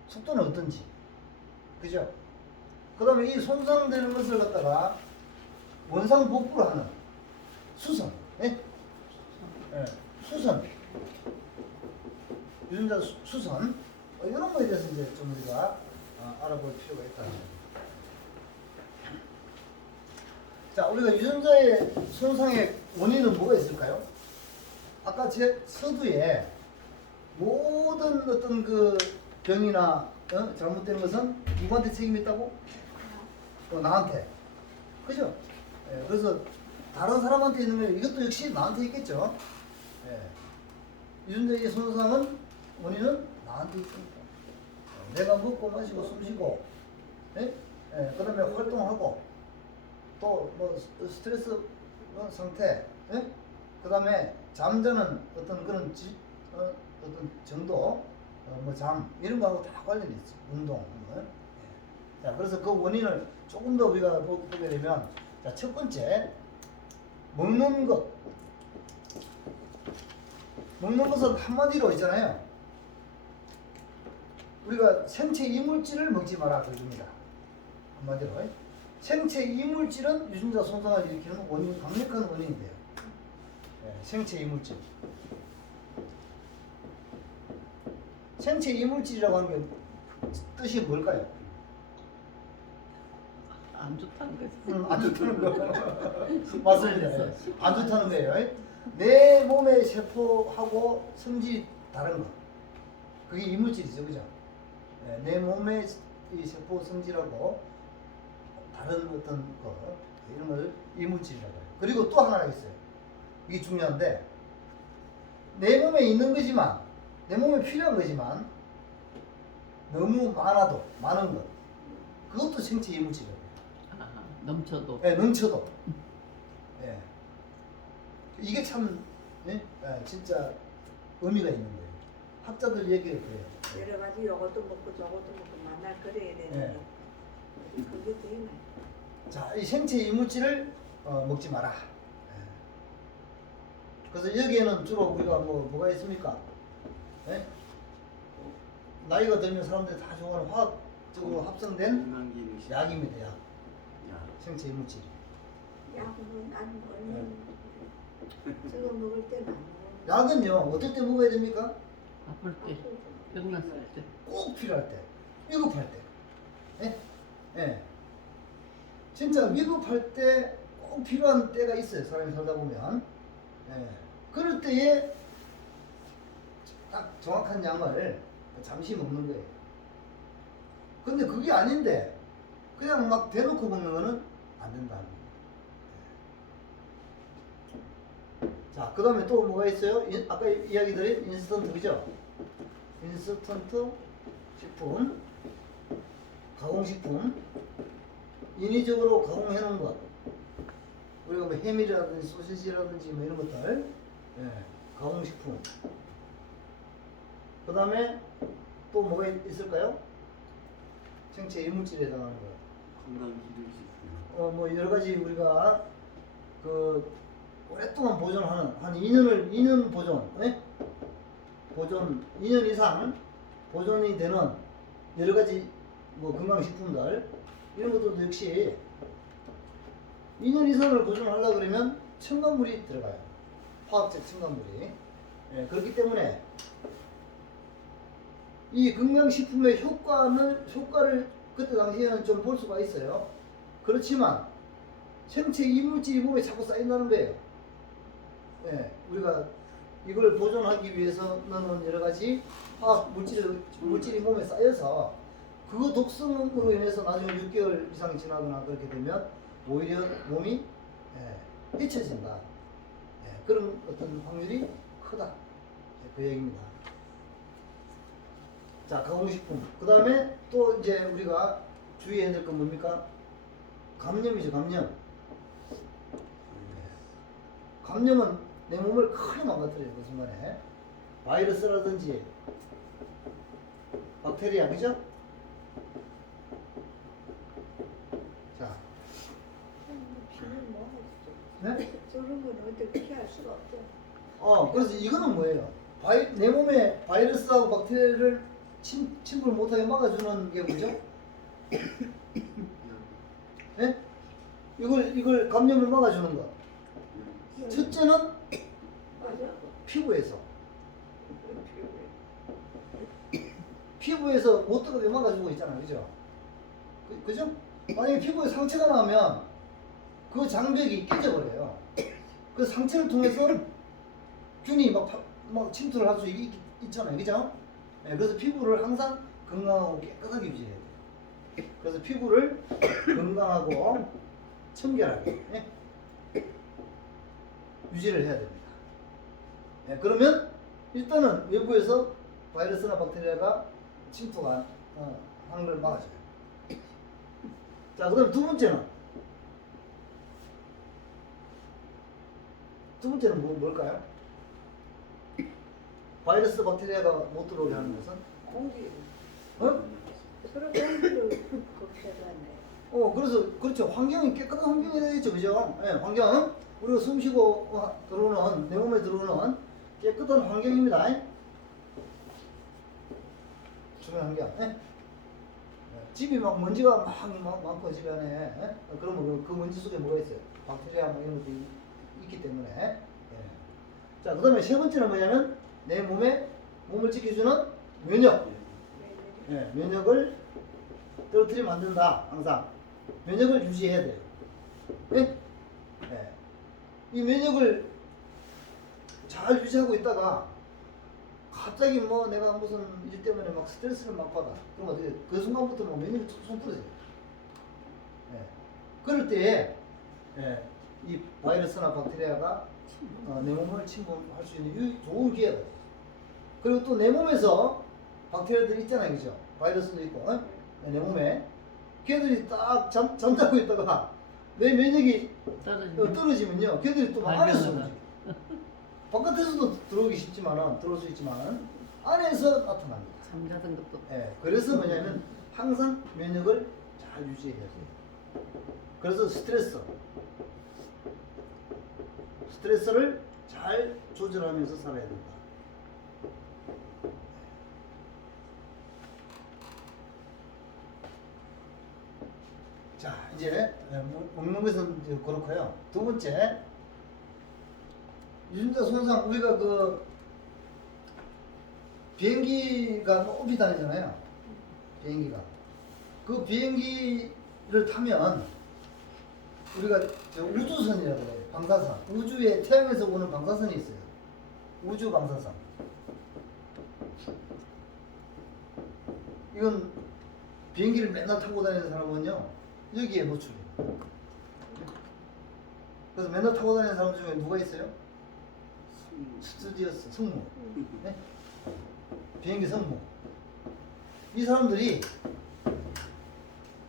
속도는 어떤지 그죠? 그 다음에 이 손상되는 것을 갖다가 원상 복구를 하는 수선 수선 유전자 수선 이런 거에 대해서 이제 좀 우리가 알아볼 필요가 있다. 자, 우리가 유전자의 손상의 원인은 뭐가 있을까요? 아까 제 서두에 모든 어떤 그 병이나 잘못된 것은 누구한테 책임이 있다고? 나한테. 그죠? 그래서 다른 사람한테 있는 거 이것도 역시 나한테 있겠죠. 유전자의 손상은 원인은 나한테 있습니다. 내가 먹고 마시고 숨쉬고, 그 다음에 활동하고, 또 뭐 스트레스 상태, 그 다음에 잠자는 어떤 그런 어떤 정도, 뭐 잠 이런 거하고 다 관련이 있죠. 운동. 자, 그래서 그 원인을 조금 더 우리가 보게 되면, 자, 첫 번째 먹는 것. 먹는 것은 한마디로 있잖아요. 우리가 생체 이물질을 먹지 마라 그럽니다. 한마디로. 생체 이물질은 유전자 손상을 일으키는 원인, 강력한 원인이 돼요. 생체 이물질. 생체 이물질이라고 하는 게 뜻이 뭘까요? 안 좋다는 거지. 안 좋다는 거. 맞습니다. 안 좋다는 거예요. 내 몸의 세포하고 성질이 다른 거. 그게 이물질이죠, 그죠? 내 몸의 이 세포 성질하고 다른 어떤 거, 이런 걸 이물질이라고 해요. 그리고 또 하나가 있어요. 이게 중요한데, 내 몸에 있는 거지만, 내 몸에 필요한 거지만, 너무 많은 것. 그것도 생체 이물질이라고 해요. 넘쳐도. 넘쳐도. 이게 참, 진짜 의미가 있는 거예요. 학자들 얘기를 그래요. 여러 가지 요것도 먹고 저것도 먹고 만날 그래야 되는데 그게 되나? 자, 이 생체 이물질을 먹지 마라. 그래서 여기에는 주로 우리가 뭐가 있습니까? 나이가 들면 사람들이 다 좋아하는 화학적으로 합성된 약입니다. 약. 생체 이물질. 약은 안 먹는 저거 먹을 때는 안 먹는 약은요, 어떨 때 먹어야 됩니까? 아플 때, 병났을 때. 꼭 필요할 때, 위급할 때. 진짜 위급할 때 꼭 필요한 때가 있어요. 사람이 살다 보면. 그럴 때에 딱 정확한 양을 잠시 먹는 거예요. 근데 그게 아닌데 그냥 막 대놓고 먹는 거는 안 된다. 자, 그 다음에 또 뭐가 있어요? 아까 이야기 드린 인스턴트, 그죠? 인스턴트 식품, 가공식품, 인위적으로 가공해 놓은 것. 우리가 뭐 햄이라든지 소시지라든지 뭐 이런 것들, 가공식품. 그 다음에 또 뭐가 있을까요? 생체 이물질에 해당하는 거. 건강 기능식품. 뭐 여러 가지 우리가 그 오랫동안 보존하는 한 2년 보존, 보존 2년 이상 보존이 되는 여러 가지 뭐 건강식품들 이런 것들도 역시 2년 이상을 보존하려고 그러면 첨가물이 들어가요. 화학적 첨가물이. 예, 그렇기 때문에 이 건강식품의 효과를 그때 당시에는 좀 볼 수가 있어요. 그렇지만 생체 이물질이 몸에 자꾸 쌓인다는 거예요. 예, 우리가 이걸 보존하기 위해서는 여러 가지 화학 물질이 몸에 쌓여서 그 독성으로 인해서 나중에 6개월 이상 지나거나 그렇게 되면 오히려 몸이 잊혀진다. 예, 그런 어떤 확률이 크다. 예, 그 얘기입니다. 자, 가공식품. 그 다음에 또 이제 우리가 주의해야 될 건 뭡니까? 감염이죠, 감염. 감염은 내 몸을 크게 망가뜨려요, 그 순간에. 바이러스라든지, 박테리아, 그죠? 자, 비는 뭐 하죠? 네? 저런 건 어떻게 피할 수가 없죠. 그래서 이거는 뭐예요? 내 몸에 바이러스하고 박테리아를 침입을 못하게 막아주는 게 뭐죠? 예? 이걸 감염을 막아주는 것. 첫째는 맞아. 피부에서 못 들어가게 막아주고 있잖아요, 그죠? 그죠? 만약에 피부에 상처가 나면 그 장벽이 깨져버려요. 그 상처를 통해서 균이 막 침투를 할 수 있잖아요, 그죠? 네, 그래서 피부를 항상 건강하고 깨끗하게 유지해야 돼요. 그래서 피부를 건강하고 청결하게 유지를 해야 됩니다. 네, 그러면 일단은 외부에서 바이러스나 박테리아가 침투가 하는 걸 막아줘요. 자, 그 다음 두 번째는 뭘까요? 바이러스 박테리아가 못 들어오게 하는 것은? 공기. 어? 서로 공기를 걱정하네. 그래서 그렇죠. 환경이 깨끗한 환경이 되겠죠, 그죠? 예, 환경 우리가 숨쉬고 들어오는 내 몸에 들어오는 깨끗한 환경입니다. 주변 환경. 예? 집이 막 먼지가 막 많고 집 안에 그러면 그 먼지 속에 뭐가 있어요? 박테리아 뭐 이런 것들이 있기 때문에. 예. 자, 그다음에 세 번째는 뭐냐면 내 몸을 지켜주는 면역. 예, 면역을 떨어뜨리면 안 된다. 항상 면역을 유지해야 돼요. 예? 예. 이 면역을 잘 유지하고 있다가 갑자기 뭐 내가 무슨 일 때문에 막 스트레스를 막 받아. 그럼 어떻게 그 순간부터 뭐 면역이 툭 떨어져요. 예. 그럴 때에 이 바이러스나 박테리아가 내 몸을 침범할 수 있는 좋은 기회가 돼요. 그리고 또 내 몸에서 박테리아들이 있잖아요, 그죠? 바이러스도 있고, 내 몸에 걔들이 딱 잠자고 있다가 내 면역이 떨어지면요, 걔들이 또 막 안에서 들어오지. 바깥에서도 들어오기 쉽지만은 들어올 수 있지만 안에서 나타납니다. 잠자던 것도. 예, 그래서 뭐냐면 항상 면역을 잘 유지해야 돼요. 그래서 스트레스를 잘 조절하면서 살아야 된다. 자, 이제 먹는 것은 이제 그렇고요. 두 번째, 유전자 손상. 우리가 그 비행기가 높이 다니잖아요. 비행기가. 그 비행기를 타면 우리가 우주선이라고 해요. 방사선. 우주에 태양에서 오는 방사선이 있어요. 우주 방사선. 이건 비행기를 맨날 타고 다니는 사람은요, 여기에 노출돼요. 그래서 맨날 타고 다니는 사람 중에 누가 있어요? 스튜디오스, 승무. 네? 비행기 승무. 이 사람들이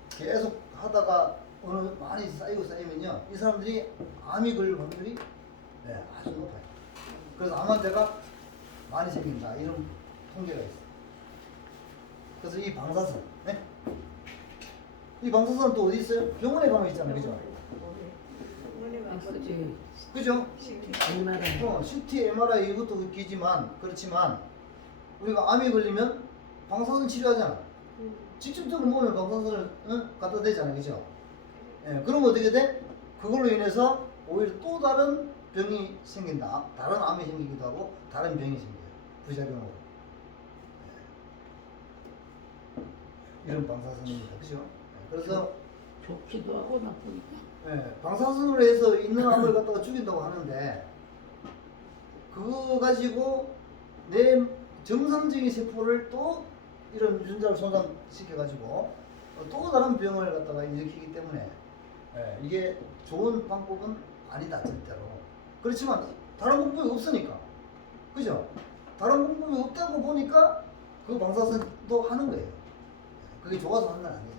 계속 하다가 어느 많이 쌓이면요, 이 사람들이 암이 걸릴 확률이 아주 높아요. 그래서 암 환자가 많이 생긴다, 이런 통계가 있어요. 그래서 이 방사선, 이 방사선 또 어디 있어요? 병원에 가면 있잖아요, 그죠? 쓰지. 그죠? MRI. CT, MRI 이것도 기지만 그렇지만 우리가 암이 걸리면 방사선 치료하잖아. 음. 직접적으로 몸에 방사선을 갖다 대잖아, 그죠? 예, 그러면 어떻게 돼? 그걸로 인해서 오히려 또 다른 병이 생긴다. 다른 암이 생기기도 하고 다른 병이 생겨요. 부작용으로. 예. 이런 방사선입니다, 그죠? 예, 그래서 좋기도 하고 나쁘니까. 예, 방사선으로 해서 있는 암을 갖다가 죽인다고 하는데 그거 가지고 내 정상적인 세포를 또 이런 유전자를 손상시켜 가지고 또 다른 병을 갖다가 일으키기 때문에 예, 이게 좋은 방법은 아니다 절대로. 그렇지만 다른 방법이 없으니까, 그죠? 다른 방법이 없다고 보니까 그 방사선도 하는 거예요. 그게 좋아서 하는 건 아니에요.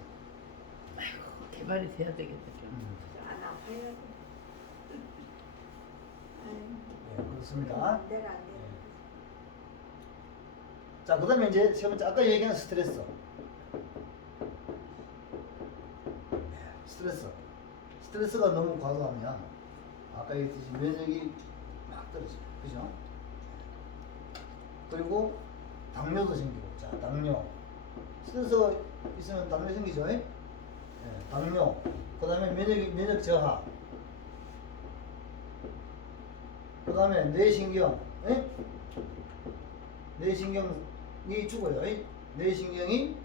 개발이 돼야 되겠다. 좀. 안 아파요. 네, 그렇습니다. 내가 안 돼. 자, 그 다음에 이제 세 번째, 아까 얘기한 스트레스. 스트레스가 너무 과도하면, 아까 얘기했듯이 면역이 막 떨어져요. 그죠? 그리고 당뇨도 생기고, 자, 당뇨. 스트레스가 있으면 당뇨 생기죠? 예, 당뇨. 그 다음에 면역 저하. 그 다음에 뇌신경. 예? 뇌신경이 죽어요. 뇌신경이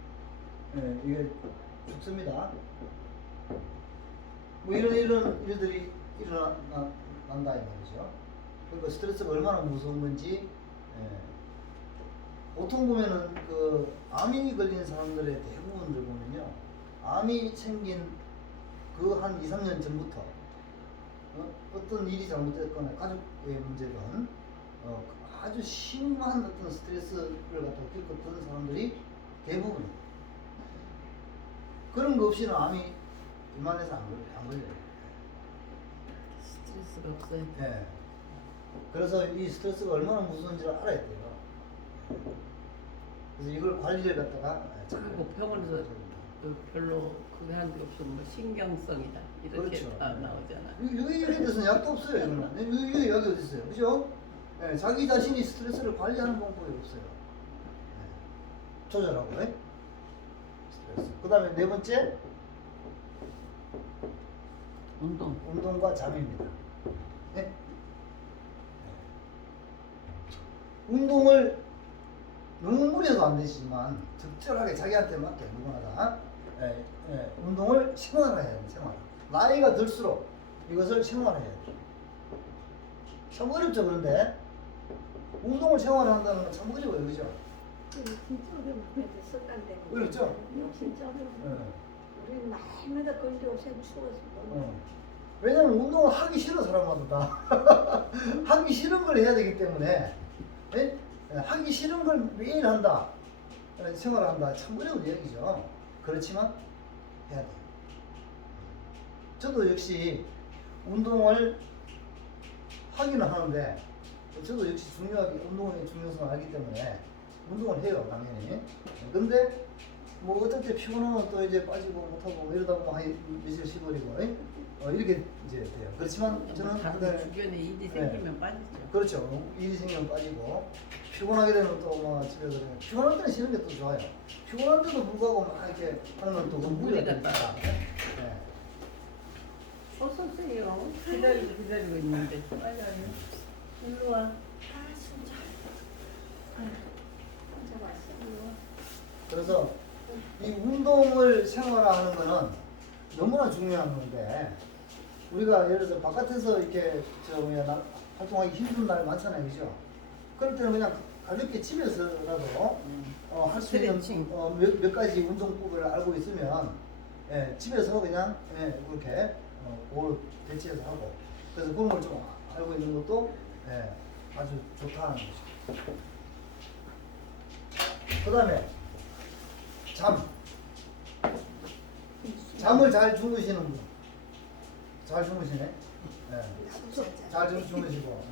이게 죽습니다. 뭐 이런 일들이 일어난다 이 말이죠. 그러니까 스트레스가 얼마나 무서운 건지 보통 보면은 그 암이 걸린 사람들의 대부분들 보면요, 암이 생긴 그 한 2, 3년 전부터 어떤 일이 잘못됐거나 가족의 문제든 아주 심한 어떤 스트레스를 갖다 겪었던 사람들이 대부분입니다. 그런 거 없이는 암이 이만해서 안 걸려요. 스트레스가 없어요. 예. 그래서 이 스트레스가 얼마나 무서운지를 알아야 돼요. 그래서 이걸 관리를 갖다가 잘 그리고 병원에서 그 별로 그게 한 게 없어. 뭐 신경성이다 이렇게 그렇죠. 다 나오잖아. 여기에 대해서는 약도 없어요. 이거는. 여기 약이 어디 있어요, 그죠? 예, 자기 자신이 스트레스를 관리하는 방법이 없어요. 예. 조절하고, 스트레스. 그 다음에 네 번째, 운동과 잠입니다. 네? 운동을 너무 무리해도 안 되지만 적절하게 자기한테 맞게 누구나 다 운동을 생활화해야 돼요. 생활. 나이가 들수록 이것을 생활화해야 돼요. 참 어렵죠. 그런데 운동을 생활화한다는 건 참 어려워요, 그죠? 진짜 어려운데 습관되고. 어렵죠? 진짜 어려워. 우리는 날마다 걸리 옷에 추워서 너무. 왜냐면 운동을 하기 싫어, 사람마다 다. 하기 싫은 걸 해야 되기 때문에, 하기 싫은 걸 매일 한다, 생활한다, 참 어려운 얘기죠. 그렇지만 해야 돼요. 저도 역시 운동을 하기는 하는데, 저도 역시 운동의 중요성을 알기 때문에 운동을 해요, 당연히. 근데 뭐 어떨 때 피곤하면 또 이제 빠지고 못하고 뭐 이러다 보면 한 며칠 쉬버리고 이렇게 이제 돼요. 그렇지만 저는 다른 주변에 일이 생기면 빠지죠. 그렇죠. 일이 생기면 빠지고 피곤하게 되면 또 막 집에 그래. 피곤할 때는 쉬는 게 또 좋아요. 피곤한데도 불구하고 막 이렇게 하면 또 무리가 되니까. 네. 어서 오세요. 기다리고 있는데. 빨리 와요. 일로 와. 진짜. 혼자 왔어. 그래서 이 운동을 생활화하는 거는 너무나 중요한 건데, 우리가 예를 들어서 바깥에서 이렇게 활동하기 힘든 날 많잖아요, 그죠? 그럴 때는 그냥 가볍게 집에서라도 할 수 있는 몇 가지 운동법을 알고 있으면 집에서 그냥 그렇게 그걸 대체해서 하고, 그래서 그런 걸 좀 알고 있는 것도 아주 좋다는 거죠. 그 다음에 잠을 잘 주무시는 분. 잘 주무시네. 잘 주무시고.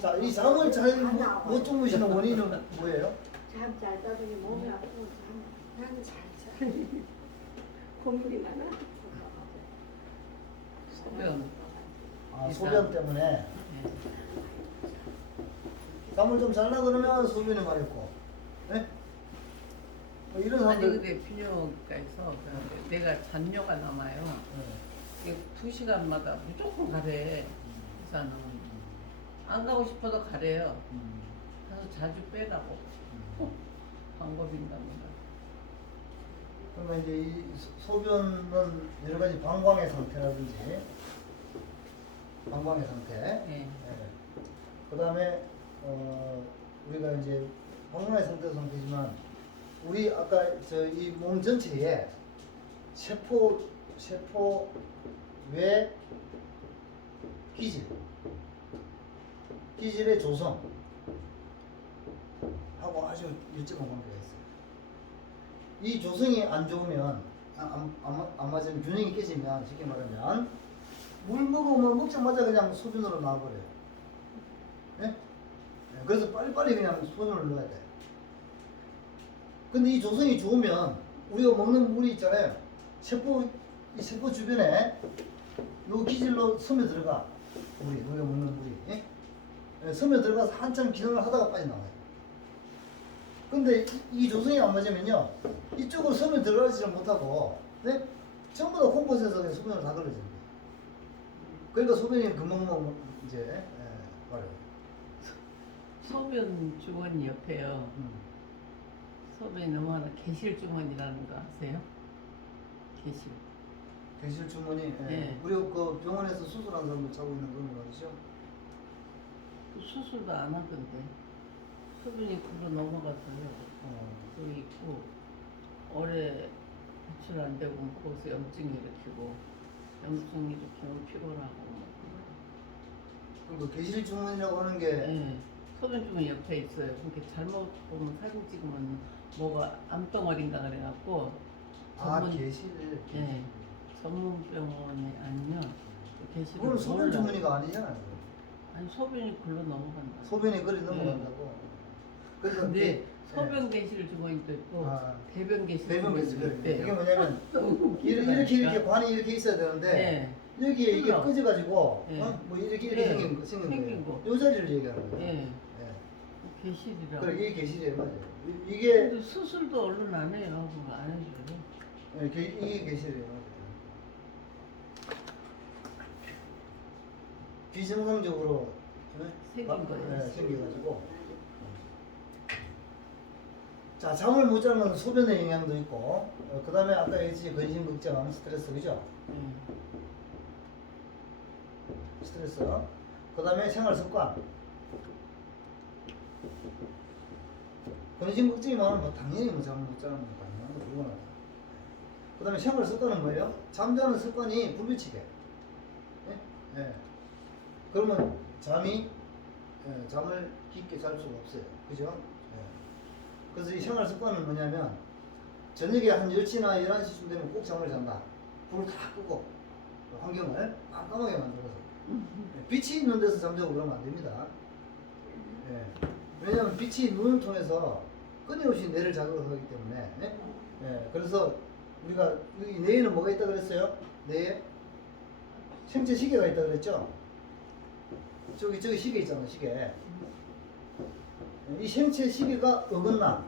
자, 이 잠을 잘 못 주무시는 원인은 뭐예요? 잠 잘 자더니 몸이 아프고 나는 잘 자. 고민이 많아. 소변. 소변 때문에. 잠을 좀 잘라 그러면 소변이 마렵고, 예? 뭐 이런 아니 사람들. 근데 비뇨기과에서 내가 잔뇨가 남아요. 예. 이게 2시간마다 무조건 가래. 의사는 안 가고 싶어도 가래요. 그래서 자주 빼라고. 방법인가 보다. 그러면 이제 이 소변은 여러 가지 방광의 상태라든지, 방광의 상태. 네. 그 다음에 우리가 이제 방광의 상태지만 우리 아까 저 이 몸 전체에 세포 외 기질의 조성 하고 아주 밀접한 관계가 있어요. 이 조성이 안 좋으면 안 맞으면 균형이 깨지면 쉽게 말하면 물 먹으면 먹자마자 그냥 소변으로 나와버려요. 예? 그래서 빨리빨리 그냥 소변을 넣어야 돼. 근데 이 조성이 좋으면 우리가 먹는 물이 있잖아요. 이 세포 주변에 요 기질로 스며들어가. 우리가 먹는 물이. 예? 스며들어가서 한참 기능을 하다가 빠져나와요. 근데 이 조성이 안 맞으면요. 이쪽으로 스며들어가지를 못하고, 네? 전부 다 콩팥에서 그냥 소변을 다 걸러지는 거예요. 그러니까 소변이 금방 이제, 말해요. 소변 주머니 옆에요. 소변이 넘어가는 개실 주머니라는 거 아세요? 개실. 개실 주머니. 예. 네. 우리 그 병원에서 수술한 사람들 자고 있는 그런 거 아니죠? 수술도 안 하던데. 소변이 굴러 넘어가서요. 여기 있고 오래 배출 안 되고 거기서 염증 일으키고 염증 일으키면 피곤하고. 그 개실 주머니라고 하는 게 네. 소변 주머니 옆에 있어요. 그렇게 잘못 보면 사진 찍으면 뭐가 암덩어리인가 그래갖고 개실. 네. 전문병원에 아니면 개실을 그건 소변 주머니가 아니잖아요. 아니 소변이 굴러 넘어간다. 소변이 그리 넘어간다고. 그러니까 근데 소변 개실 주머니도 있고 대변 개실 대변 개실. 주머니도 이게 있대요. 뭐냐면 이렇게 관이 이렇게 있어야 되는데 네. 여기에 이게 흘러. 꺼져가지고 네. 뭐 이렇게 네. 생긴 생긴 거예요. 거. 요 자리를 얘기하는 거예요. 네. 네. 개실이라고. 그래 이게 개실이에요, 맞아요. 이게 근데 수술도 얼른 안 해요. 그거 안 해줘요. 이게 개실이에요, 맞아요. 비정상적으로 생긴 거예요. 네, 생겨가지고. 자, 잠을 못 자면 소변의 영향도 있고, 그 다음에 아까 얘기했지 근심 걱정, 스트레스, 그죠? 스트레스. 그 다음에 생활 습관. 근심 걱정이 많으면 뭐 당연히 뭐 잠을 못 자는 건 당연한 거 불가능하다. 그 다음에 생활 습관은 뭐예요? 잠자는 습관이 불규칙해. 예? 예. 그러면 잠을 깊게 잘 수가 없어요. 그죠? 예. 그래서 이 생활 습관은 뭐냐면 저녁에 한 10시나 11시쯤 되면 꼭 잠을 잔다. 불을 다 끄고 환경을 깜깜하게 만들어서 빛이 있는 데서 잠자고 그러면 안 됩니다. 예. 왜냐하면 빛이 눈을 통해서 끊임없이 뇌를 자극을 하기 때문에. 예? 예. 그래서 우리가 이 뇌에는 뭐가 있다 그랬어요? 뇌에 생체 시계가 있다 그랬죠? 저기 시계 있잖아, 시계. 이 생체 시계가 어긋나.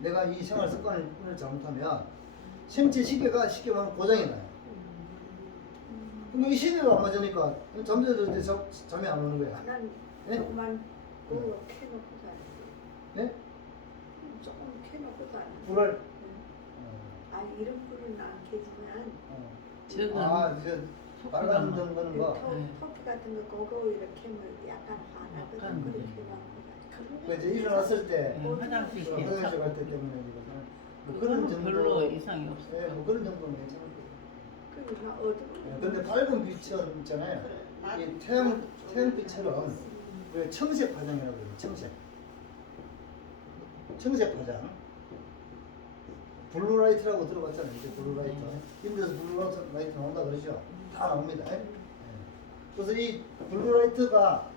내가 이 생활 습관을 잘못하면 생체 시계가 쉽게 말하면 고장이 나요. 그럼 이 시계가 안 맞으니까 잠자들 때 잠이 안 오는 거야. 난 예? 조금만 켜놓고 자요. 예? 조금 켜놓고 자요. 불을. 아 이런 불은 안 켜지만 저는 이제 빨간 등 거는 거. 커피 같은 거 그거 이렇게 뭐 약간 화나거든. 약간 그렇게 네. 그 이제 일어났을 때 화장실 화장실 갈 때 때문에 뭐 그런 그거는 정도. 별로 이상이 없어요. 예, 뭐 그런 정도는 괜찮을 거예요. 그러니까 어두운. 근데 밝은 빛은 있잖아요. 이 태양빛처럼 왜 청색 파장이라고 그래요. 청색 파장. 블루라이트라고 들어봤잖아요. 이제 블루라이트. 인데서 블루라이트 나온다 그러죠. 다 나옵니다. 예. 그래서 이 블루라이트가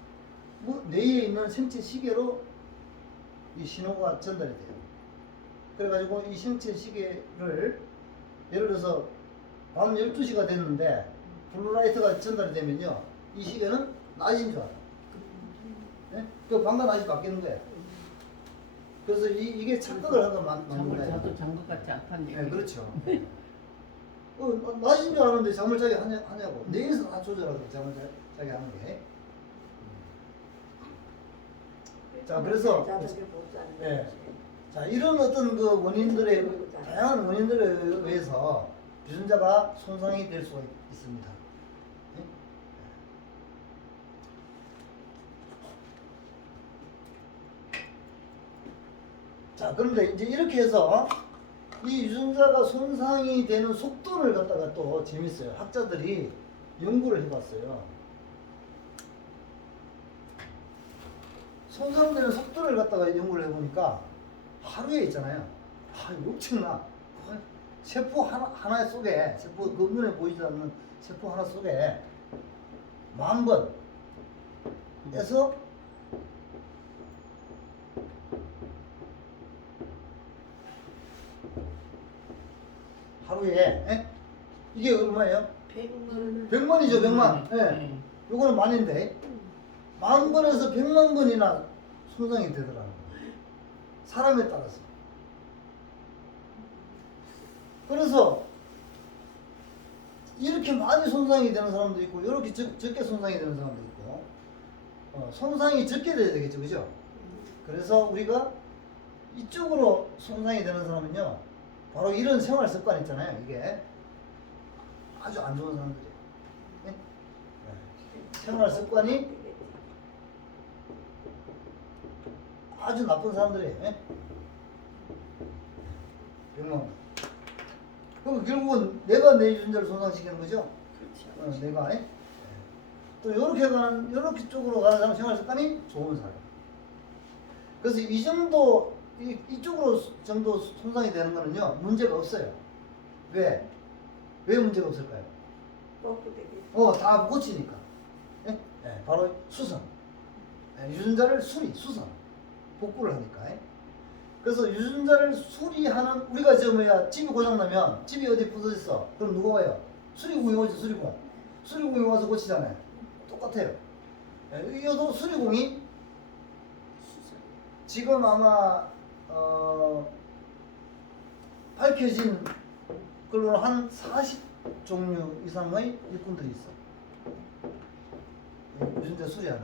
뇌에 있는 생체 시계로 이 신호가 전달이 돼요. 그래가지고 이 생체 시계를 예를 들어서 밤 12시가 됐는데 블루라이트가 전달이 되면요. 이 시계는 낮인 줄 알아요. 예? 그 방관하지 바뀌는 거예요. 그래서 이게 착각을 하고 만든 잠을 거예요. 자도 잔 것 같지 않다는 얘기. 네, 그렇죠. 낮인 줄 아는데 잠을 자게 하냐고. 뇌에서 다 조절하고 잠을 자게 하는 게. 자, 그래서 자석에 못 자는 예. 거지. 자, 이런 어떤 그 원인들의 다양한 원인들에 의해서 유전자가 손상이 될 수가 있습니다. 예? 자, 그런데 이제 이렇게 해서 이 유전자가 손상이 되는 속도를 갖다가 또 재밌어요. 학자들이 연구를 해봤어요. 손상되는 속도를 갖다가 연구를 해보니까 하루에 있잖아요. 욕심나. 세포 하나 속에, 세포, 그 눈에 보이지 않는 세포 하나 속에 10,000번에서 하루에, 예? 이게 얼마예요? 100만 100만이죠, 100만. 예. 네. 요거는 만인데, 10,000번에서 100만 번이나 손상이 되더라고요. 사람에 따라서. 그래서 이렇게 많이 손상이 되는 사람도 있고 이렇게 적게 손상이 되는 사람도 있고 손상이 적게 돼야 되겠죠, 그죠? 그래서 우리가 이쪽으로 손상이 되는 사람은요 바로 이런 생활 습관 있잖아요. 이게 아주 안 좋은 사람들이에요. 네? 생활 습관이 아주 나쁜 사람들이에요. 예? 병만. 그럼 결국은 내가 내 유전자를 손상시키는 거죠. 그렇죠. 내가. 예? 또 요렇게 쪽으로 가는 사람 생활 습관이 좋은 사람. 그래서 이 정도 이쪽으로 정도 손상이 되는 거는요 문제가 없어요. 왜 문제가 없을까요? 먹고 되게 다 고치니까. 예? 예, 바로 수선. 유전자를 수선. 복구를 하니까. 그래서 유전자를 수리하는 우리가 집이 고장나면 집이 어디 부서졌어. 그럼 누가 와요? 수리공이 오죠. 수리공이 와서 고치잖아요. 똑같아요. 이것도 수리공이 지금 아마 밝혀진 걸로는 한 40종류 이상의 일꾼들이 있어. 유전자 수리하는.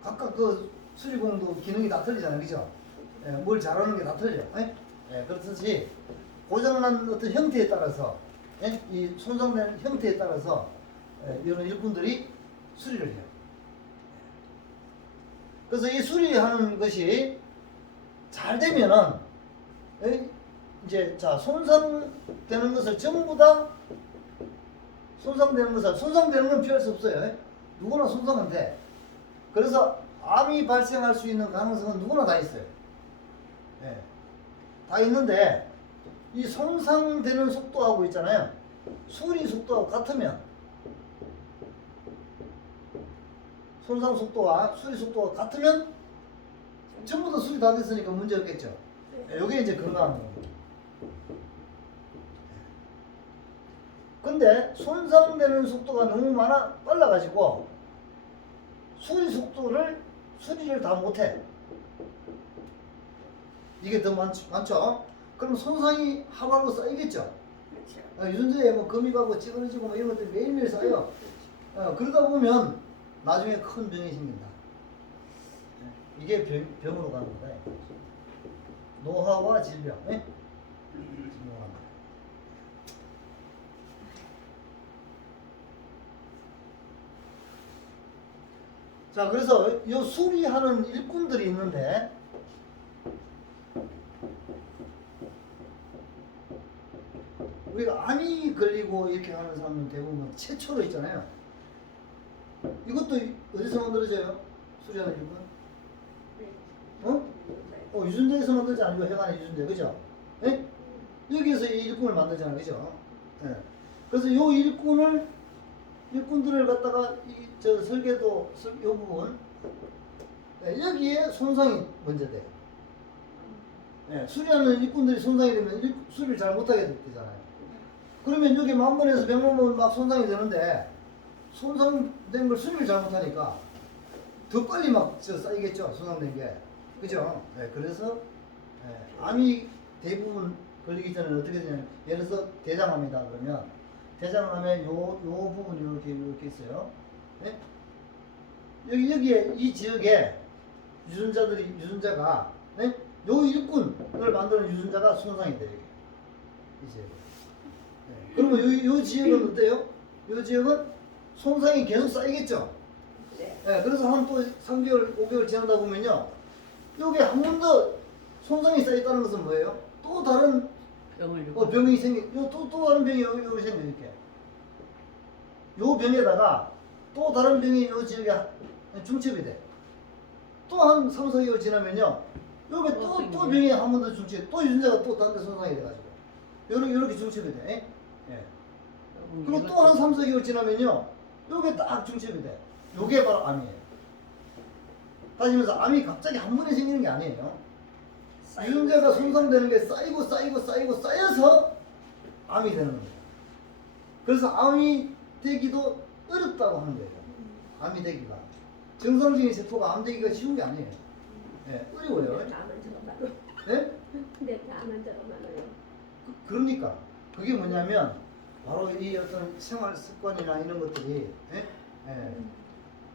각각 그 수리공도 기능이 다 틀리잖아요, 그죠? 뭘 잘하는 게 다 틀려. 그렇듯이 고장난 어떤 형태에 따라서, 이 손상된 형태에 따라서 이런 일꾼들이 수리를 해요. 그래서 이 수리하는 것이 잘 되면은 이제 자 손상되는 것을 전부 다 손상되는 건 피할 수 없어요. 누구나 손상은 돼. 그래서 암이 발생할 수 있는 가능성은 누구나 다 있어요. 다 있는데 이 손상되는 속도하고 있잖아요. 수리 속도하고 같으면 손상 속도와 수리 속도가 같으면 전부 다 수리 다 됐으니까 문제 없겠죠. 이게 이제 건강한 겁니다. 근데 손상되는 속도가 너무 빨라가지고 수리를 다 못해. 이게 더 많죠? 그럼 손상이 하루하루 쌓이겠죠? 그렇죠. 유전자에 뭐 금이 가고 찌그러지고 뭐 이런 것들이 매일매일 쌓여. 그러다 보면 나중에 큰 병이 생긴다. 이게 병으로 가는 거다. 노화와 질병. 자, 그래서 요 수리하는 일꾼들이 있는데 우리가 암이 걸리고 이렇게 하는 사람은 대부분 최초로 있잖아요. 이것도 어디서 만들어져요? 수리하는 일꾼? 유전자에서 만들지 아니고 혈관의 유전자, 그죠? 예? 여기에서 이 일꾼을 만들잖아요, 그죠? 예. 그래서 요 일꾼들을 갖다가 저 설계도 요 부분 여기에 손상이 먼저 돼요. 수리하는 일꾼들이 손상이 되면 수리를 잘 못하게 되잖아요. 그러면 여기 10,000번에서 100,000번 막 손상이 되는데 손상된 걸 수리를 잘 못하니까 더 빨리 막 쌓이겠죠. 손상된 게. 그죠? 네, 그래서 암이 대부분 걸리기 전에 어떻게 되냐면 예를 들어서 대장암이다 그러면 대장암에 요 부분이 이렇게 있어요. 네? 여기에 이 지역에 유전자가 네? 요 일꾼을 만드는 유전자가 손상이 돼요. 이 지역에. 네. 그러면 요 지역은 어때요? 요 지역은 손상이 계속 쌓이겠죠. 네. 네, 그래서 한 또 3개월, 5개월 지나다 보면요, 요게 한 번 더 손상이 쌓였다는 것은 뭐예요? 또 다른 병이 또 다른 병이 여기 생겨 이렇게. 요 병에다가 또 다른 병이 요 지역에 중첩이 돼. 또 한 3, 4개월 지나면요, 요게 또 병이 한 번 더 중첩, 또 유전자가 또 다른 데 손상이 돼가지고 요렇게 중첩이 돼. 예. 그리고 또 한 3, 4개월 지나면요, 요게 딱 중첩이 돼. 요게 바로 암이에요. 따지면서 암이 갑자기 한 번에 생기는 게 아니에요. 유전자가 손상되는 게 쌓여서 암이 되는 거예요. 그래서 암이 되기도 어렵다고 하는 거예요. 암이 되기가. 정상적인 세포가 암 되기가 쉬운 게 아니에요. 예, 어려워요. 암은 저거 예? 근데 암은 저거 많아요. 그러니까 그게 뭐냐면 바로 이 어떤 생활 습관이나 이런 것들이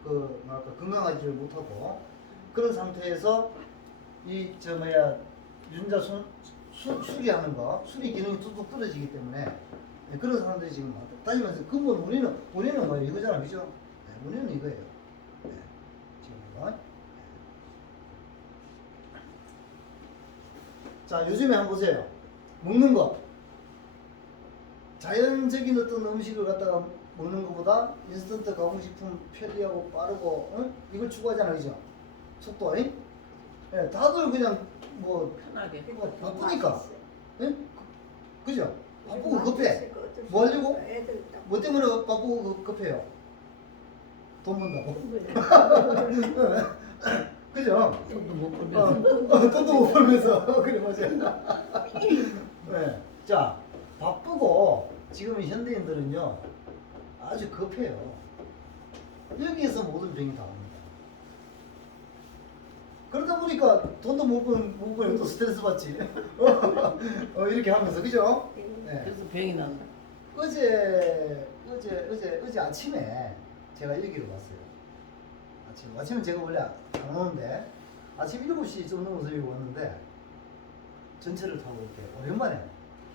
그 뭐랄까 건강하지를 못하고 그런 상태에서 이 유전자 수리하는 거 수리 기능이 뚝뚝 떨어지기 때문에 그런 사람들이 지금 많다. 따지면서 근본 원인은 뭐예요? 이거잖아, 그죠? 원인은 이거예요. 지금 이거. 자, 요즘에 한번 보세요. 먹는 거. 자연적인 어떤 음식을 갖다가 먹는 것보다 인스턴트 가공식품 편리하고 빠르고 이걸 추구하잖아요, 그죠? 속도, 예, 다들 그냥 뭐 편하게. 바쁘니까, 예? 그죠? 바쁘고 급해. 뭐 하려고? 뭐 때문에 바쁘고 급해요? 돈 번다고. 그죠? 돈도 못 벌면서. 돈도 못 벌면서 그래 맞아요. 네. 자, 바쁘고 지금 현대인들은요 아주 급해요. 여기에서 모든 병이 다 옵니다. 그러다 보니까 돈도 못 벌면 또 스트레스 받지. 이렇게 하면서 그죠? 네. 그래서 병이 난다. 어제 아침에 제가 여기로 왔어요. 아침에 제가 원래 안 오는데 아침 7시 좀 넘어서 여기 왔는데 전철을 타고 이렇게 오랜만에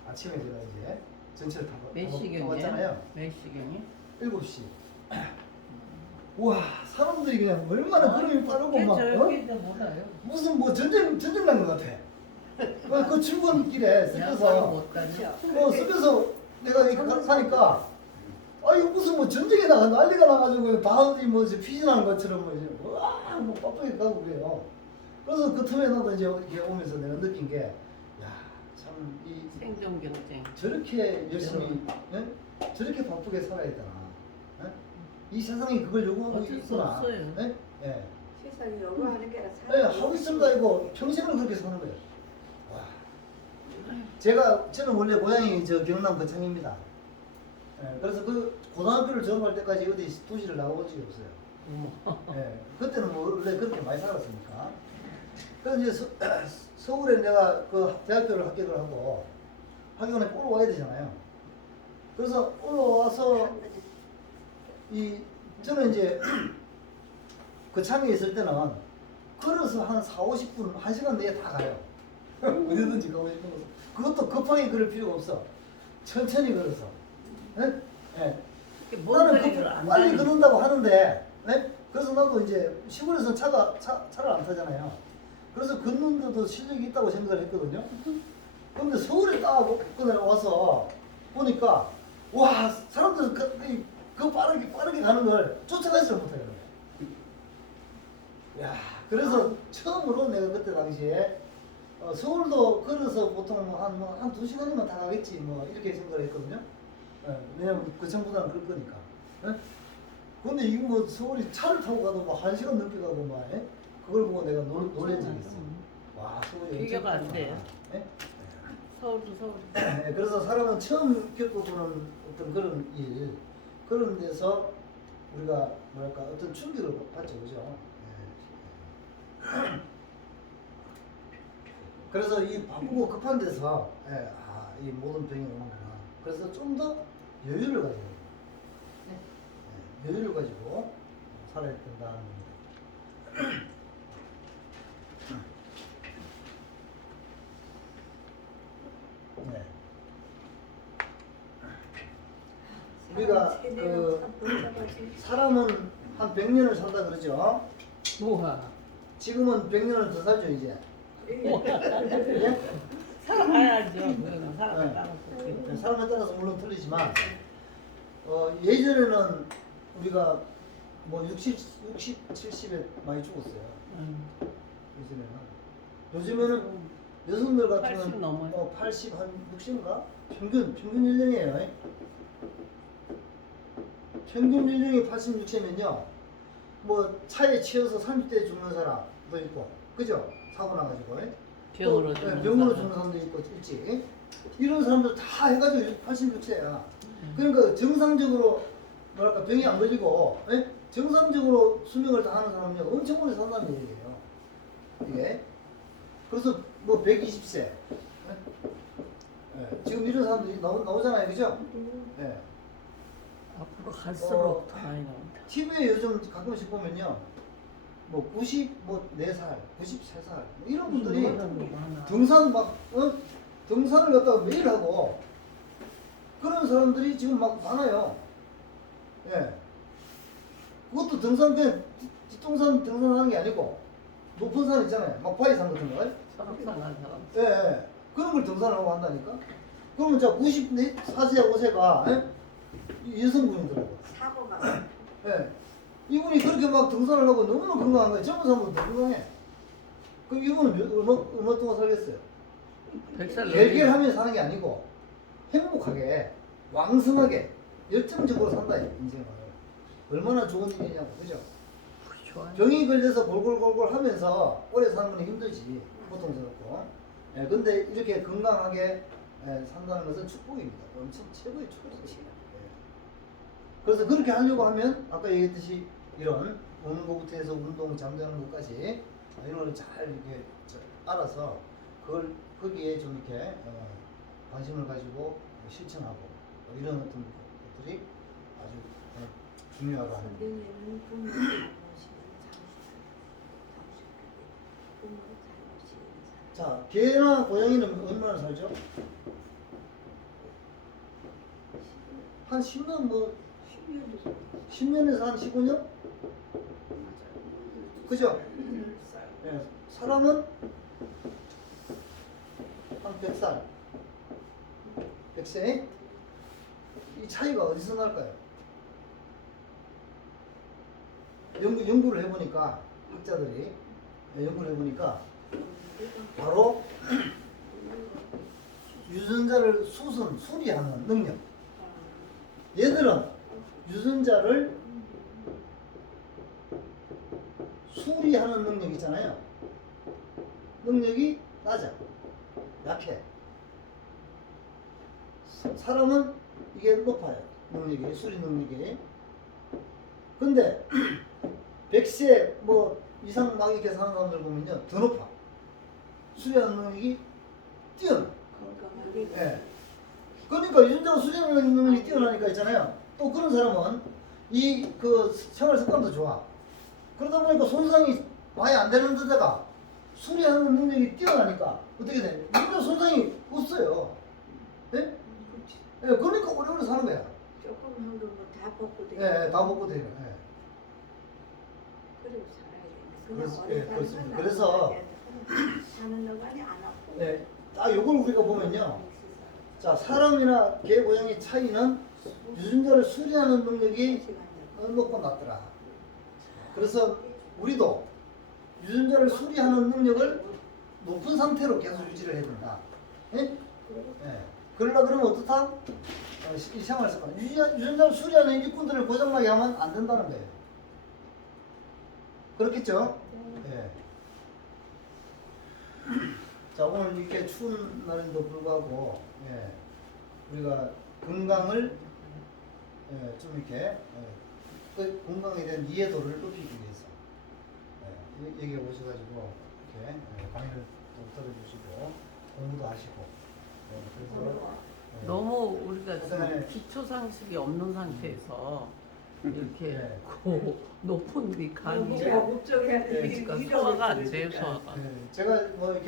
아침에 제가 이제 전철을 몇 타고 시경이에요? 왔잖아요. 몇 시경이? 7시. 와, 사람들이 그냥 얼마나 걸음이 빠르고 막 저기도 몰라요. 무슨 뭐 전쟁 난 것 같아. 그 출근길에 습해서 못 다녀. 습해서 내가 이렇게 사니까 이거 무슨 뭐 전쟁에 난리가 나가지고 다 어디 뭐 피신하는 것처럼 뭐 바쁘게 가고 그래요. 그래서 그 틈에 나도 이제 이렇게 오면서 내가 느낀 게, 참 이 생존 경쟁. 저렇게 열심히, 저렇게 바쁘게 살아야 되나? 이 세상이 그걸 요구하고 어쩔 수 있구나. 없어요. 예. 세상이 요구하는 게라 하고 있습니다. 이거 평생을 그렇게 사는 거예요. 와. 저는 원래 고향이 경남 거창입니다. 그래서 그 고등학교를 졸업할 때까지 어디 도시를 나가본 적이 없어요. 그때는 뭐 원래 그렇게 많이 살았으니까. 그래서 이제 서울에 내가 그 대학교를 합격을 하고 학교에 올라와야 되잖아요. 그래서 올라와서 저는 이제 거창에 있을 때는 걸어서 한 4, 50분, 1시간 내에 다 가요. 어디든지 가고 싶은 곳. 그것도 급하게 걸을 필요가 없어. 천천히 걸어서. 네? 나는 빨리 걷는다고 하는데, 네? 그래서 나도 이제 시골에서 차를 안 타잖아요. 그래서 걷는데도 실력이 있다고 생각을 했거든요. 그런데 서울에 딱 와서 보니까, 와, 사람들 그 빠르게 가는 걸 쫓아가지를 못해요. 야, 그래서 처음으로 내가 그때 당시에 서울도 걸어서 보통 한 2시간이면 다 가겠지 뭐 이렇게 생각을 했거든요. 왜냐면 거창보다는 그럴 거니까. 근데 이거 뭐 서울이 차를 타고 가도 뭐 1시간 넘게 가고 막 그걸 보고 내가 놀란 적이 있어. 와, 서울이 비교가 안 돼요. 서울도 서울. 그래서 사람은 처음 겪어보는 어떤 그런 데서 우리가 뭐랄까 어떤 충격을 받죠, 그죠? 그래서 이 바쁘고 급한 데서 이 모든 병이 오는구나. 그래서 좀 더 여유를 가지고 여유를 가지고 살아야 된다는 겁니다. 네. 우리가 사람은 한 100년을 산다 그러죠. 뭐야? 지금은 100년을 더 살죠 이제. 예? 살아야죠. 그거는 사람에 네. 따라서. 사람에 따라서 물론 틀리지만 예전에는 우리가 뭐 60, 70에 많이 죽었어요. 예전에는. 요즘에는 여성들 같은 80 넘어요. 80, 한 60인가? 평균 연령이에요. 평균 연령이 80, 60이면요. 뭐 차에 치여서 30대에 죽는 사람도 있고, 그죠? 사고 나가지고. 병으로 또, 죽는 병으로 사람. 죽는 사람도 있지. 이런 사람들 다 해가지고 80, 60세야. 그러니까 정상적으로 뭐랄까 병이 안 걸리고 정상적으로 수명을 다 하는 사람은요 엄청 오래 산다는 얘기예요. 이게 그래서 뭐 120세 지금 이런 사람들이 나오잖아요, 그죠? 예. 앞으로 갈수록 더 많이 나온다. TV에 요즘 가끔씩 보면요, 뭐 94살, 93살 뭐 이런 분들이 많아. 등산 등산을 갖다가 매일 하고 그런 사람들이 지금 막 많아요. 예. 그것도 등산 그냥 뒷동산 등산하는 게 아니고 높은 산 있잖아요. 막바위산 같은 거. 설악산한 사람. 예. 그런 걸 등산하고 한다니까. 그러면 자 94세, 5세가 여성분이더라고. 사고가 예. 이분이 그렇게 막 등산을 하고 너무나 건강한 거예요. 젊은 사람보다 더 건강해. 그럼 이분은 얼마 동안 살겠어요? 100살 결결하면서 사는 게 아니고 행복하게 왕성하게 열정적으로 산다 인생을. 얼마나 좋은 일이냐고, 그죠? 좋아요. 병이 걸려서 골골골골 하면서 오래 사는 건 힘들지, 고통스럽고. 근데 이렇게 건강하게 산다는 것은 축복입니다. 엄청 최고의 축복이지. 그래서 그렇게 하려고 하면 아까 얘기했듯이 이런 먹는 것부터 해서 운동, 잠자는 것까지 이런 걸 잘 이렇게 알아서 그걸 거기에 좀 이렇게 관심을 가지고 실천하고 이런 어떤 것들이 아주 중요하다 하는 거예요. 선생님은 부모님 잘못이면 부모 잘못이면 자, 개나 고양이는 얼마나 살죠? 한 10년 뭐 10년에서 한 15년? 그죠? 예, 사람은 한 100살 100세? 이 차이가 어디서 날까요? 연구를 해보니까 학자들이 연구를 해보니까 바로 유전자를 수리하는 능력. 얘들은 유전자를 수리하는 능력 있잖아요. 능력이 낮아. 약해. 사람은 이게 높아요. 능력이, 수리 능력이. 근데 100세 뭐 이상 막 이렇게 사는 사람들 보면요, 더 높아. 수리하는 능력이 뛰어나. 건강하게 예. 그러니까 유전자가 수리하는 능력이 뛰어나니까 있잖아요. 또 그런 사람은 그 생활 습관도 좋아. 그러다 보니까 손상이 많이 안 되는 데다가 수리하는 능력이 뛰어나니까 어떻게 돼? 유전자 손상이 없어요. 예? 예, 그러니까 오래오래 사는 거야. 조금 한 거 뭐 다 먹고 되고 예, 다 먹고 되는. 예. 그리고 살아야 돼. 그냥 예, 오래 그렇습니다. 사는 그래서 사는 동안이 안 아프고 예, 딱 요걸 우리가 보면요. 자, 사람이나 개, 고양이 차이는 유전자를 수리하는 능력이 높고 낮더라. 그래서 우리도 유전자를 수리하는 능력을 높은 상태로 계속 유지를 해야 된다. 예? 예. 그러려 그러면 어떻다? 이 생활 습관. 유전자를 수리하는 일꾼들을 고장나게 하면 안 된다는 거예요. 그렇겠죠? 예. 자, 오늘 이렇게 추운 날에도 불구하고, 우리가 건강을, 좀 이렇게, 그 건강에 대한 이해도를 높이기 위해서, 여기 오셔가지고 이렇게 강의를 또 들어주시고 공부도 하시고 그래서 너무 우리가 지금 그다음에- 기초 상식이 없는 상태에서 이렇게 네. 높은 위 강의 목적해야 네. 그러니까 소화가 안 돼요, 소화가. 제가 뭐 이렇게